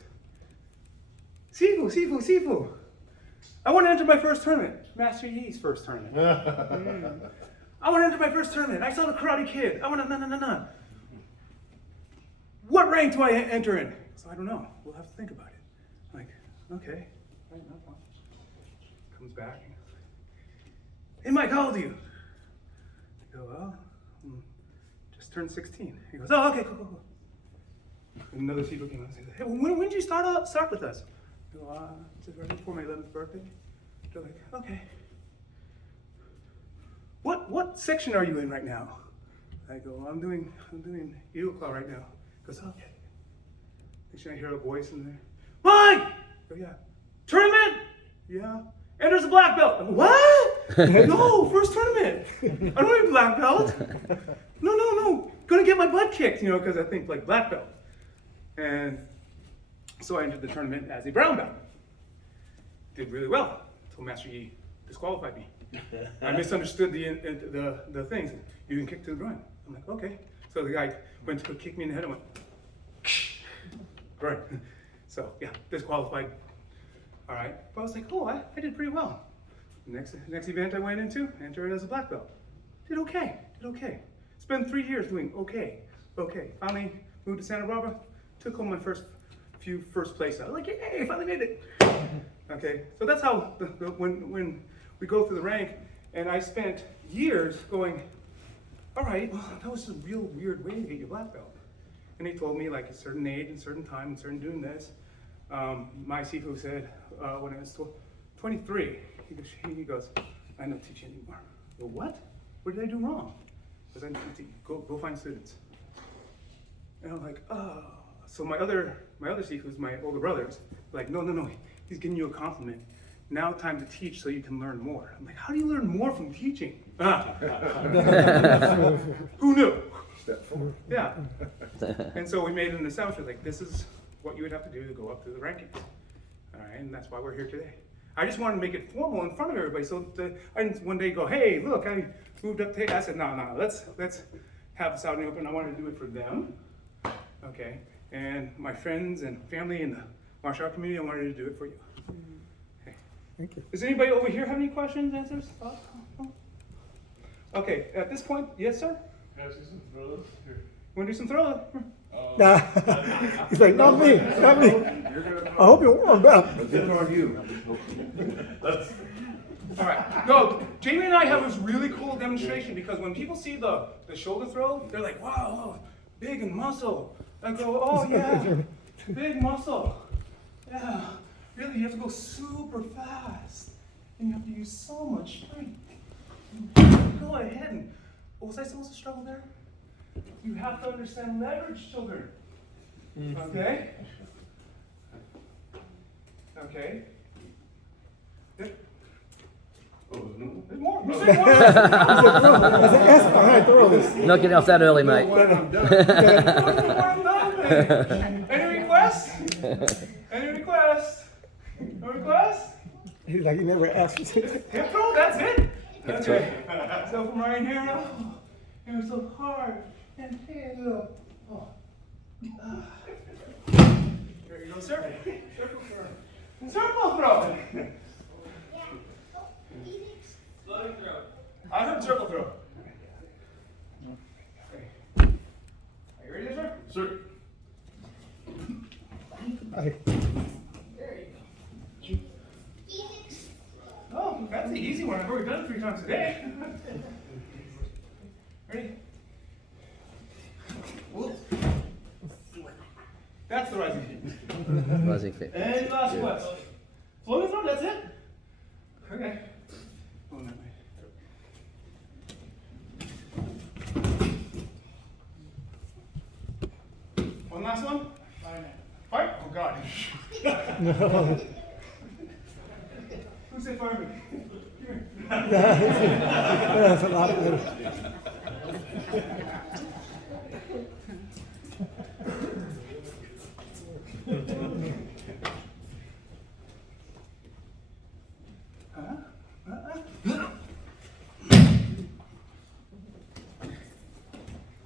Sifu. I want to enter my first tournament, Master Yi's first tournament. I want to enter my first tournament. I saw the Karate Kid. I want to, no. What rank do I enter in? So I don't know. We'll have to think about it. I'm like, okay. Right, no problem. Comes back. Hey, Mike, how old are you? I go, well, just turned 16. He goes, oh, okay, cool. And another Sifu came out and said, hey, when did you start with us? I go, it's right before my 11th birthday. They're like, okay. What section are you in right now? I go, I'm doing Eagle Claw right now. He goes, okay. Next thing I hear a voice in there. Mike! I go, yeah. Tournament? Yeah. And there's a black belt. I go, what? No, first tournament. I don't need a black belt. No. Gonna get my butt kicked, because I think like black belt. And so I entered the tournament as a brown belt. Did really well until Master Yi disqualified me. I misunderstood the things. You can kick to the groin. I'm like, okay. So the guy went to kick me in the head and went, right. So yeah, disqualified. All right. But I was like, oh, I did pretty well. Next event I went into, entered as a black belt. Did okay. Spent 3 years doing okay. Finally moved to Santa Barbara, took home my first place. I was like, hey, finally made it. Okay, so that's how when we go through the rank, and I spent years going, all right, well, that was a real weird way to get your black belt. And he told me like a certain age and certain time and certain doing this. My Sifu said when I was 23, he goes, I don't teach you anymore. I go, what? What did I do wrong? Because I need to go find students. And I'm like, oh. So my other Sifus, my older brothers, like, no, he's giving you a compliment. Now time to teach so you can learn more. I'm like, how do you learn more from teaching? Who knew? Step forward. Yeah. And so we made an assumption, like, this is what you would have to do to go up through the rankings. All right, and that's why we're here today. I just wanted to make it formal in front of everybody, so I didn't one day go, hey, look, I moved up to, I said, no, let's have this out in the open. I wanted to do it for them, okay? And my friends and family in the martial art community, I wanted to do it for you. Okay. Thank you. Does anybody over here have any questions, answers? Okay, at this point, yes, sir? Can I see some thrillers? Here. Want to do some thriller? He's like, not me. I hope you're warmed up. Let's get on you. All right. No, Jamie and I have this really cool demonstration because when people see the shoulder throw, they're like, wow, big and muscle. I go, oh yeah, big muscle. Yeah, really, you have to go super fast. And you have to use so much strength. Go ahead and, what was I supposed to struggle there? You have to understand leverage, children. Okay? Okay. There's more. You said more. There's an S behind thrillers. Not getting off that early, mate. Any requests? Any requests? No requests? He's like, he never asked. Hip throw, that's it. Okay. So from right here now, you're so hard and here. Oh. There you go, sir. Circle throw. Circle throw. Floating throw. I heard circle throw. Okay. Are you ready, sir? Sir. There you go. Oh, that's the easy one. I've already done it 3 times a day. Ready? Whoop. That's the rising feet. Rising fit. And last one. Floating throw, that's it? Okay. Going that way. One last one? Fight? Oh God. Who said fireman? That's a lot better.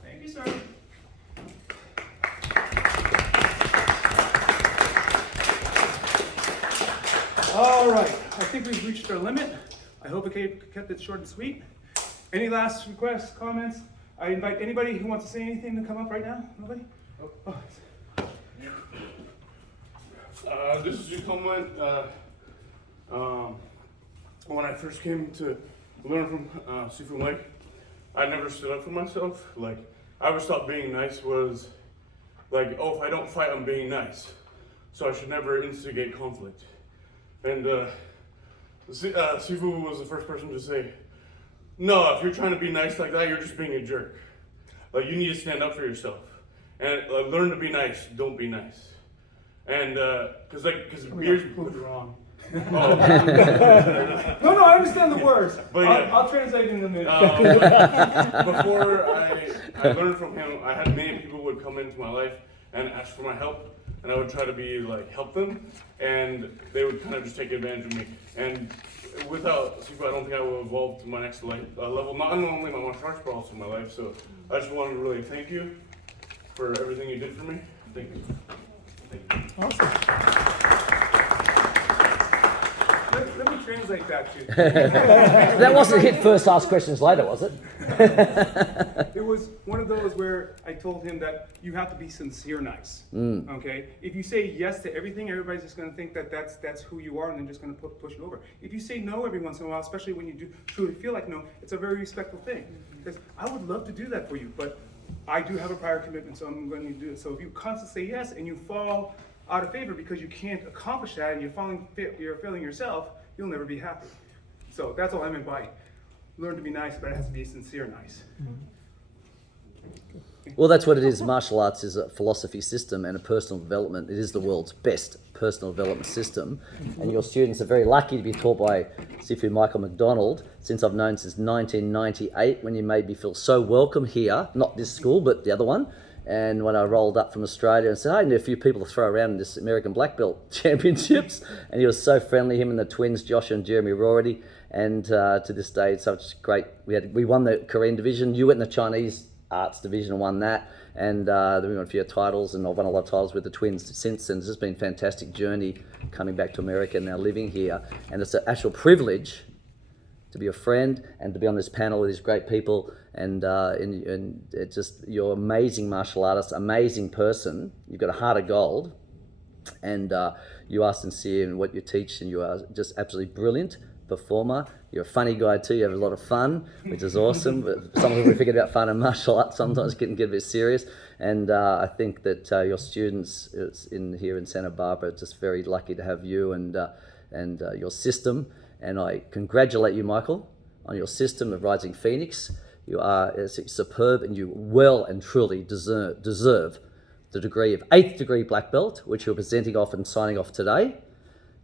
Thank you, sir. All right, I think we've reached our limit. I hope I kept it short and sweet. Any last requests, comments? I invite anybody who wants to say anything to come up right now. Nobody? Oh. This is your comment. When I first came to learn from Sifu Mike, I never stood up for myself. Like, I always thought being nice was like, oh, if I don't fight, I'm being nice. So I should never instigate conflict. And Sifu was the first person to say, no, if you're trying to be nice like that, you're just being a jerk. Like, you need to stand up for yourself. And learn to be nice, don't be nice. And, cause beers... Completely wrong. Oh. No, I understand the words. But yeah. I'll translate in a minute. Before I learned from him, I had many people would come into my life and ask for my help, and I would try to be like, help them, and they would kind of just take advantage of me. And without Sifu, I don't think I would evolve to my next level, not only my martial arts, but also my life. So I just wanted to really thank you for everything you did for me. Thank you. Thank you. Awesome. Let me translate that to you. That wasn't hit first, ask questions later, was it? It was one of those where I told him that you have to be sincere nice. Okay? If you say yes to everything, everybody's just going to think that that's who you are, and then just going to push you over. If you say no every once in a while, especially when you do truly feel like no, it's a very respectful thing. Because I would love to do that for you, but I do have a prior commitment, so I'm going to do it. So if you constantly say yes and you fall out of favor because you can't accomplish that and you're failing yourself, you'll never be happy. So that's all I meant by learn to be nice, but it has to be sincere nice. Well, that's what it is. Martial arts is a philosophy system and a personal development. It is the world's best personal development system. And your students are very lucky to be taught by Sifu Michael McDonald, since I've known since 1998, when you made me feel so welcome here, not this school, but the other one. And when I rolled up from Australia and said, I knew a few people to throw around in this American Black Belt Championships. And he was so friendly, him and the twins, Josh and Jeremy Rorty. And to this day, it's such great. We won the Korean division. You went in the Chinese arts division and won that. And then we won a few titles, and I've won a lot of titles with the twins since. And it's just been a fantastic journey coming back to America and now living here. And it's an actual privilege to be a friend and to be on this panel with these great people, and it's just, you're amazing martial artist, amazing person. You've got a heart of gold, and you are sincere in what you teach, and you are just absolutely brilliant performer. You're a funny guy too. You have a lot of fun, which is awesome. But some people forget about fun in martial arts. Sometimes can get a bit serious. And I think that your students here in Santa Barbara are just very lucky to have you and your system. And I congratulate you, Michael, on your system of Rising Phoenix. You are superb, and you well and truly deserve the degree of 8th degree black belt, which you're presenting off and signing off today.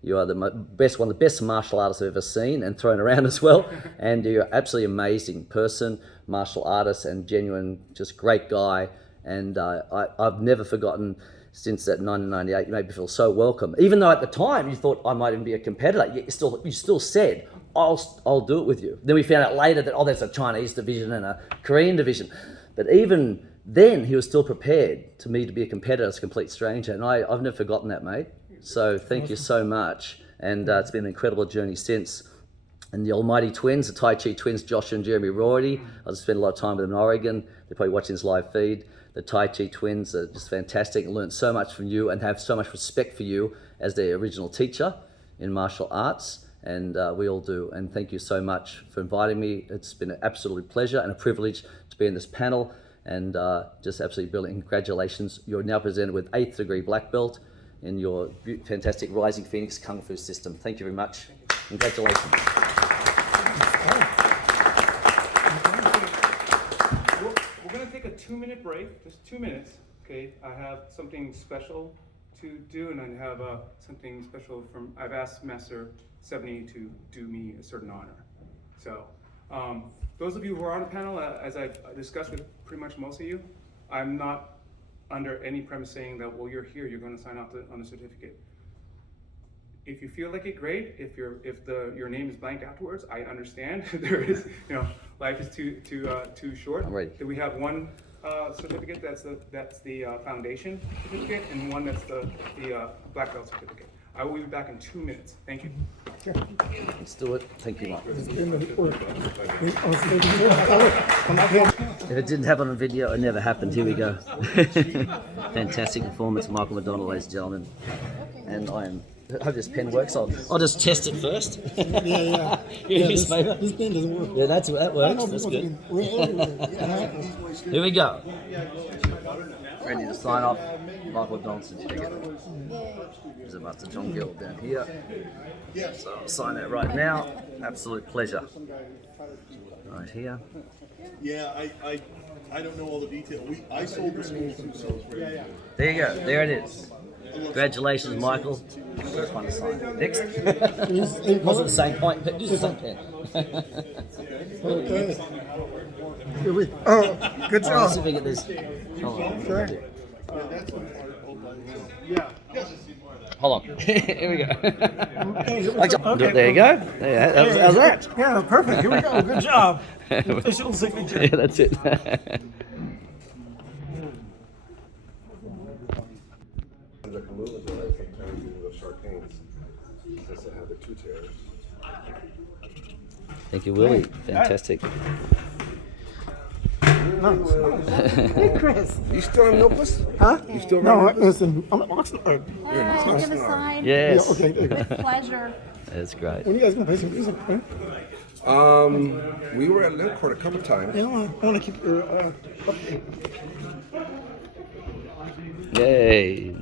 You are one of the best martial artists I've ever seen and thrown around as well. And you're an absolutely amazing person, martial artist, and genuine, just great guy. And I've never forgotten, since that 1998, you made me feel so welcome. Even though at the time you thought I might even be a competitor, you still said, I'll do it with you. Then we found out later that, there's a Chinese division and a Korean division. But even then, he was still prepared to me to be a competitor as a complete stranger. And I've never forgotten that, mate. So thank you so much. And it's been an incredible journey since. And the almighty twins, the Tai Chi twins, Josh and Jeremy Rorty, I just spent a lot of time with them in Oregon. They're probably watching this live feed. The Tai Chi twins are just fantastic. I learned so much from you and have so much respect for you as their original teacher in martial arts. And we all do. And thank you so much for inviting me. It's been an absolute pleasure and a privilege to be in this panel. And just absolutely brilliant. Congratulations. You're now presented with 8th degree black belt in your fantastic Rising Phoenix Kung Fu system. Thank you very much. Congratulations. We're going to take a 2-minute break, just 2 minutes. Okay, I have something special to do, and I have something special I've asked Master 70 to do me a certain honor. So, those of you who are on the panel, as I've discussed with pretty much most of you, I'm not under any premise saying that, well, you're here, you're going to sign off on the certificate. If you feel like it, great. If your name is blank afterwards, I understand. There is, life is too short. I'm ready. Do we have one certificate? That's the foundation certificate, and one that's the black belt certificate. I will be back in 2 minutes. Thank you. Let's do it. Thank you, Mike. If it didn't happen on video, it never happened. Here we go. Fantastic performance, Michael McDonald, ladies and gentlemen. And I hope this pen works. I'll just test it first. Yeah. His favour? This pen doesn't work. Yeah, that works. That's good. Here we go. Ready to sign off. Michael McDonald certificate. There's a Master John Gill down here. So I'll sign that right now. Absolute pleasure. Right here. Yeah, I don't know all the detail. I sold the school to Salisbury. There you go. There it is. Congratulations, Michael. First one to sign. Next. Wasn't the same point, but just the same pen. Okay. Here we. Oh, good Oh, let's see job. if we get this. Hold on. Okay. Hold on. Here we go. Okay, here we I go. jumped. There you go. Yeah, how's that? Yeah, perfect. Here we go. Good job. Official signature. Yeah, that's it. The Camulas are like sometimes even the Sharpings, since they have the two chairs. Thank you, Willie. Fantastic. Hey, Chris. You still in Milpas? Huh? You still No, running? listen, I'm at Oxnard. Hi, give a sign. Yes. Yeah, okay. With pleasure. That's great. When are you guys gonna play some music, man? We were at Lincourt a couple times. You know, I want to keep your update. Yay.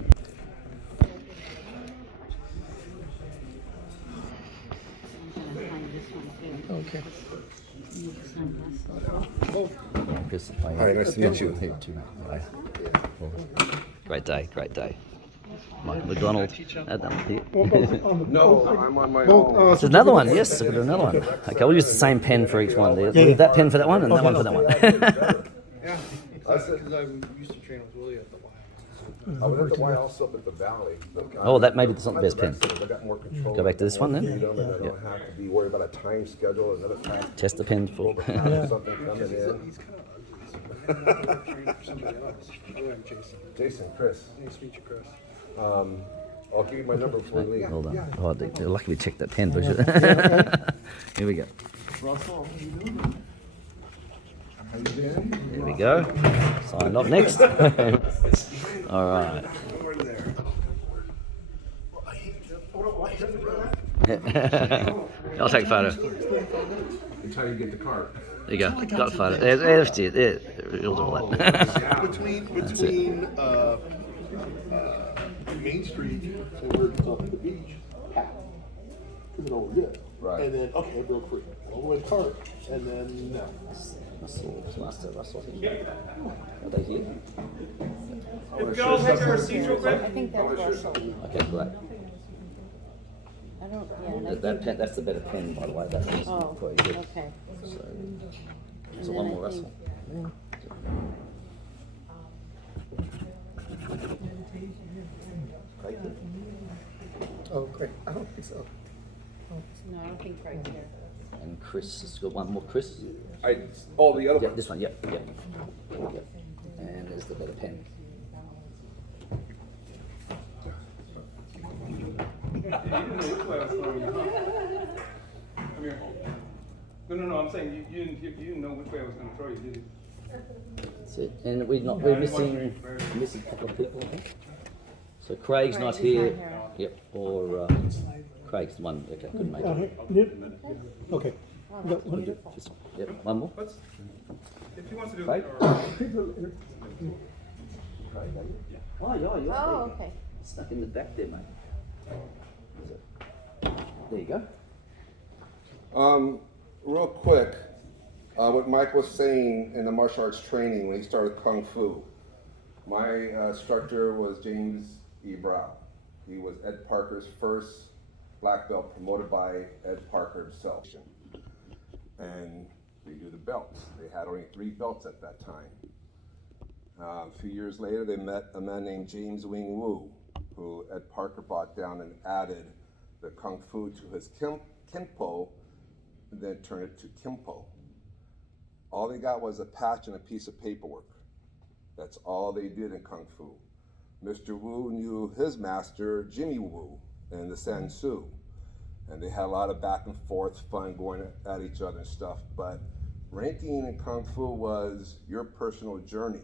Okay. Chris, Hi, nice to meet you. Here, too. Bye. Great day, great day. Michael McDonald. No, I'm on my own. There's another one, yes, we'll do another one. Okay, we'll use the same pen for each one. We'll leave that pen for that one and that one for that one. Because I used to train with Willie at the Y. I was at the Y also up at the Valley. Oh, that maybe that's not the best pen. I got more control. Go back to this one then. Freedom, and I don't have to be worried about a time schedule, another time. Test the pen for. Something coming in. He's kind of ugly. Training for somebody else. I'm Jason. Jason, Chris. Nice to meet you, Chris. I'll give you my number before we leave. Hold on. Oh, they're lucky we checked that pen. Here we go. Russell, how you doing? How you doing? There we go. Sign off next. All right. I'll take a photo. Until you get the card. There you go. Got a photo. There's it. There. We'll do all that. Between Main Street and where it's off the beach, because it overdid. Right. And then, okay, I broke free. All the way to Cart. And then, no. Master Russell. Are they here? If we could all take our seats real quick. I think that's Russell. Okay, great. I don't, yeah. That pen, that's the better pen, by the way. That one's Oh, quite good. okay. So, there's one more Russell. Oh, great. I don't think so. No, I don't think Craig's here. And Chris has got one more. Chris? The other Yep, one. this one. Yep. And there's the better pen. No, I'm saying you didn't know which way I was going to throw you, did you? That's it. And we're missing a couple of people, I think. So Craig's not here. Yep. Or Craig's the one. Okay, couldn't make it. Okay. You got one? Just, yep. One more. If he wants to do Craig? it. Oh, yeah. Oh, okay. Stuck in the back there, mate. There you go. Real quick, what Mike was saying in the martial arts training when he started Kung Fu. My instructor was James E. Brown. He was Ed Parker's first black belt, promoted by Ed Parker himself. and they do the belts. They had only 3 belts at that time. A few years later, they met a man named James Wing Wu, who Ed Parker brought down and added the Kung Fu to his Kenpo, and then turned it to Kimpo. All they got was a patch and a piece of paperwork. That's all they did in Kung Fu. Mr. Wu knew his master, Jimmy Wu, and the Sansu. And they had a lot of back and forth fun going at each other and stuff, but ranking in Kung Fu was your personal journey,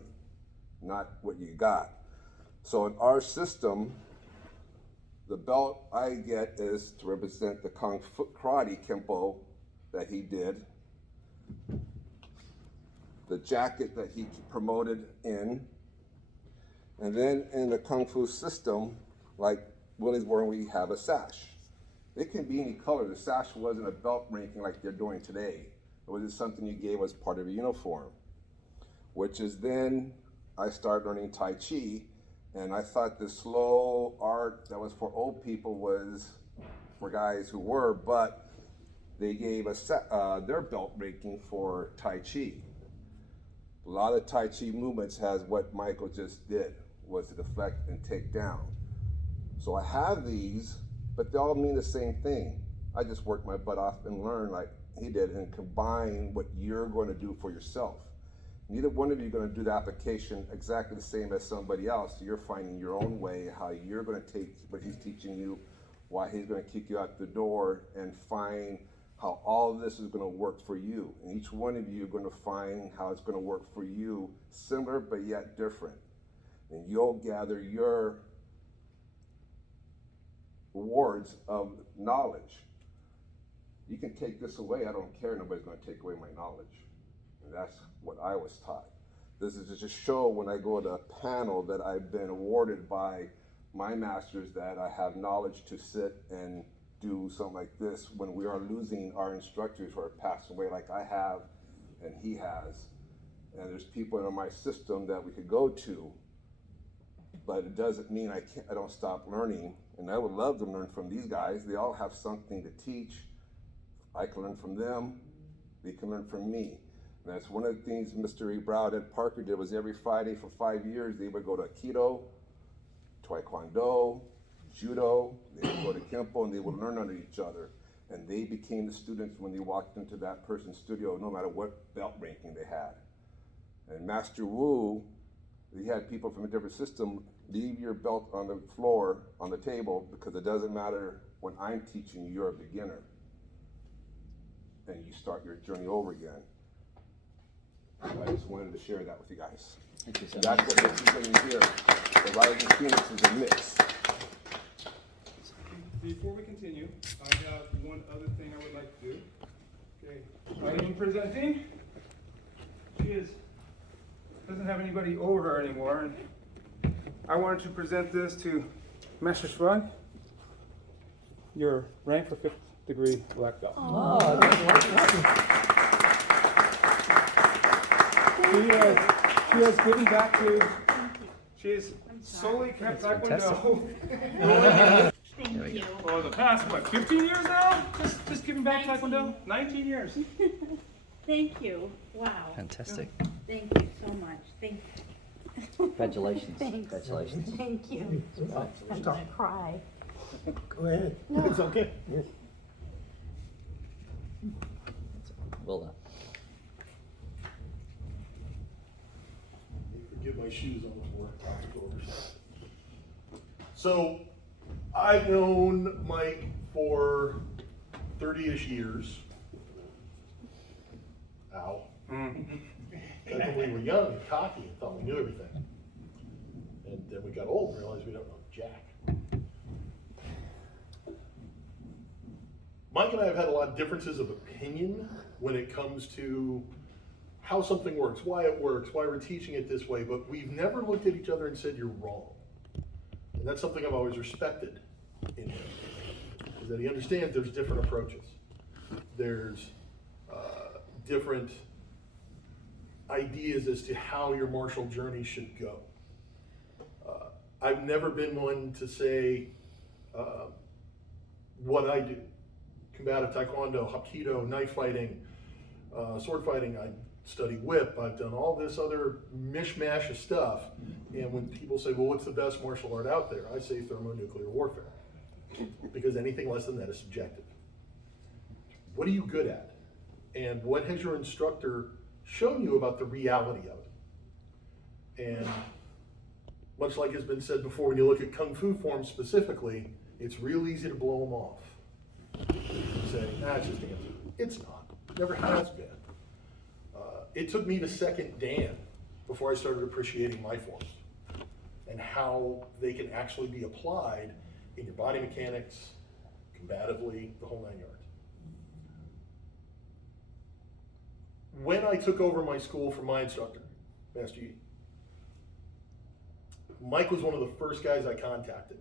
not what you got. So in our system, the belt I get is to represent the Kung Fu Karate Kempo that he did, the jacket that he promoted in, and then in the Kung Fu system, like Willie's wearing, we have a sash. It can be any color. The sash wasn't a belt ranking like they're doing today. It was just something you gave as part of your uniform, which is then I started learning Tai Chi, and I thought the slow art that was for old people was for guys who were, but they gave their belt ranking for Tai Chi. A lot of Tai Chi movements has what Michael just did, was to deflect and take down. So I have these, but they all mean the same thing. I just worked my butt off and learned like he did and combine what you're going to do for yourself. Neither one of you are going to do the application exactly the same as somebody else. You're finding your own way, how you're going to take what he's teaching you, why he's going to kick you out the door, and find how all of this is going to work for you. And each one of you are going to find how it's going to work for you, similar but yet different. And you'll gather your rewards of knowledge. You can take this away, I don't care, nobody's going to take away my knowledge. And that's what I was taught. This is to show when I go to a panel that I've been awarded by my masters that I have knowledge to sit and do something like this when we are losing our instructors who are passed away like I have and he has. And there's people in my system that we could go to, but it doesn't mean I don't stop learning. And I would love to learn from these guys. They all have something to teach. I can learn from them. They can learn from me. And that's one of the things Mr. E. Brown and Parker did was every Friday for 5 years, they would go to Aikido, Taekwondo, Judo, they would go to Kempo, and they would learn under each other. And they became the students when they walked into that person's studio, no matter what belt ranking they had. And Master Wu, he had people from a different system, leave your belt on the floor, on the table, because it doesn't matter when I'm teaching you, you're a beginner. And you start your journey over again. I just wanted to share that with you guys. Thank you so That's much. what makes you going to hear. The Rising Phoenix is a mix. Before we continue, I have one other thing I would like to do. Okay, I am presenting. She doesn't have anybody over her anymore, and I wanted to present this to Master Shrug, your rank for 5th degree black belt. She has given back to. She has solely kept Taekwondo. Thank you. For the past, 15 years now? Just giving back 19. Taekwondo? 19 years. Thank you. Wow. Fantastic. Thank you so much. Thank you. Congratulations. Thanks. Congratulations. Thank you. I'm gonna cry. Go ahead. It's okay. Yes. Well done. Forget my shoes on the floor. So, I've known Mike for 30-ish years. Ow. Back when we were young and cocky and thought we knew everything. And then we got old and realized we don't know jack. Mike and I have had a lot of differences of opinion when it comes to how something works, why it works, why we're teaching it this way, but we've never looked at each other and said, you're wrong. And that's something I've always respected in him, is that he understands there's different approaches. There's different ideas as to how your martial journey should go. I've never been one to say what I do. Combative Taekwondo, Hapkido, knife fighting, sword fighting, I study whip, I've done all this other mishmash of stuff. And when people say, well, what's the best martial art out there? I say thermonuclear warfare. Because anything less than that is subjective. What are you good at? And what has your instructor shown you about the reality of it? And much like has been said before, when you look at Kung Fu forms specifically, it's real easy to blow them off. You say, it's just dance. It's not. Never has been. It took me to second Dan before I started appreciating my forms and how they can actually be applied in your body mechanics, combatively, the whole 9 yards. When I took over my school from my instructor, Master Yi, Mike was one of the first guys I contacted.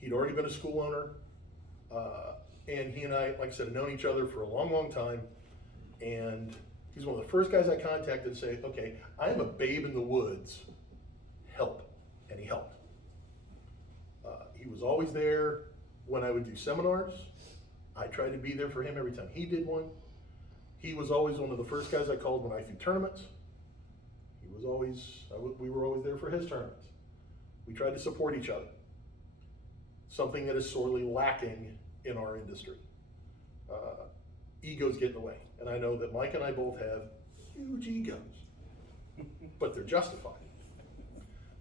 He'd already been a school owner, and he and I, like I said, had known each other for a long, long time, and he's one of the first guys I contacted to say, okay, I'm a babe in the woods, help, and he helped. He was always there when I would do seminars. I tried to be there for him every time he did one. He was always one of the first guys I called when I threw tournaments. He was always, we were always there for his tournaments. We tried to support each other. Something that is sorely lacking in our industry. Egos get in the way. And I know that Mike and I both have huge egos, but they're justified.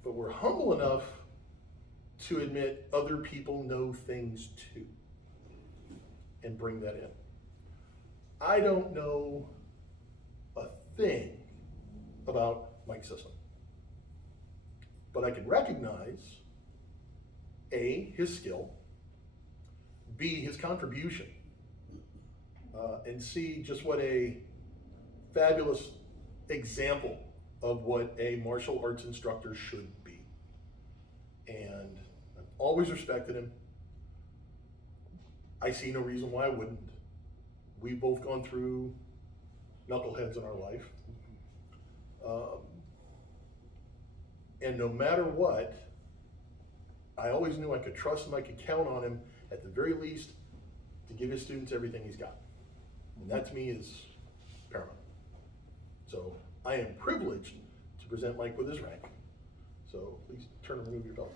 But we're humble enough to admit other people know things too, and bring that in. I don't know a thing about Mike's system, but I can recognize A, his skill, B, his contribution, and C, just what a fabulous example of what a martial arts instructor should be. And I've always respected him. I see no reason why I wouldn't. We've both gone through knuckleheads in our life. And no matter what, I always knew I could trust him, I could count on him, at the very least, to give his students everything he's got. And that to me is paramount. So I am privileged to present Mike with his rank. So please turn and remove your belt.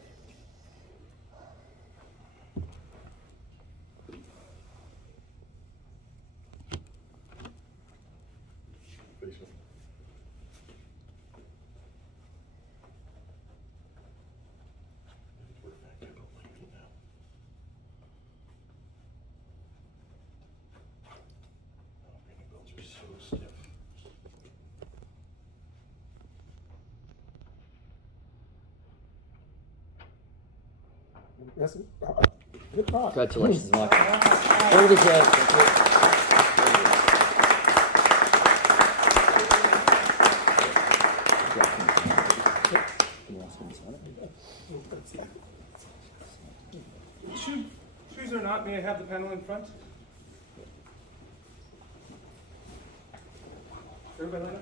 Face me. Yes, good talk. Congratulations, Mike. Well deserved. Shoes or not, may I have the panel in front? Everybody line up?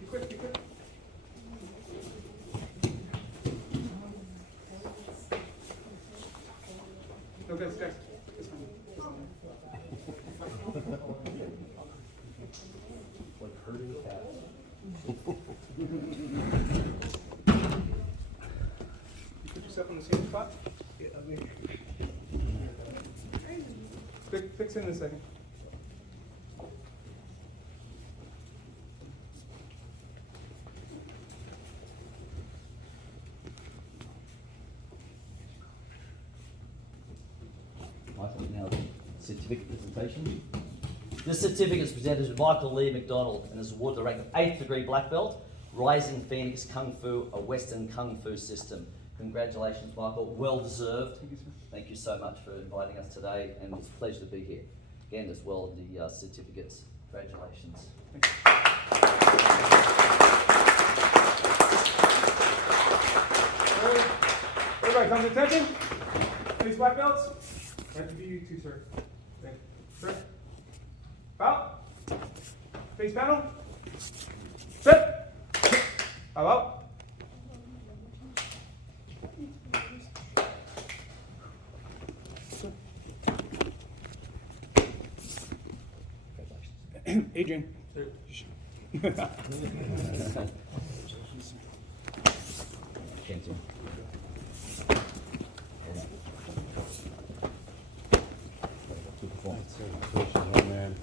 Be quick, be quick. No, guys. This one. Like herding cats. You put yourself on the same spot? Yeah, fix it in a second. Michael, now the certificate presentation. This certificate is presented to Michael Lee McDonald and is awarded the rank of 8th degree black belt, Rising Phoenix Kung Fu, a Western Kung Fu system. Congratulations, Michael. Well deserved. Thank you, sir. Thank you so much for inviting us today, and it's a pleasure to be here. Again, as well, the certificates. Congratulations. Everybody come to attention. Please, black belts. That to be you too, sir. Thank you. Sir. Out. Face panel. Sit. How out. Adrian. Kenzie. Good performance.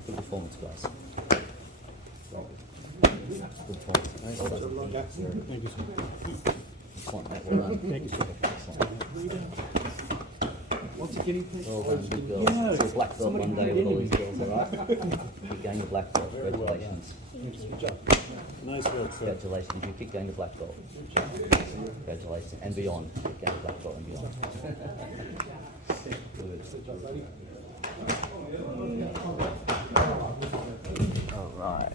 Good performance, guys. Good performance. Nice. Thank you, sir. Excellent, mate. Well done. Thank you, sir. Excellent. What's a guinea pig? Well done, good girls. See a black belt one day with all these girls, alright? Keep going to black belt. Congratulations. Good job. Nice work, sir. Congratulations. You keep going to black belt. Congratulations. And beyond. Keep going to black belt and beyond. Good. Alright.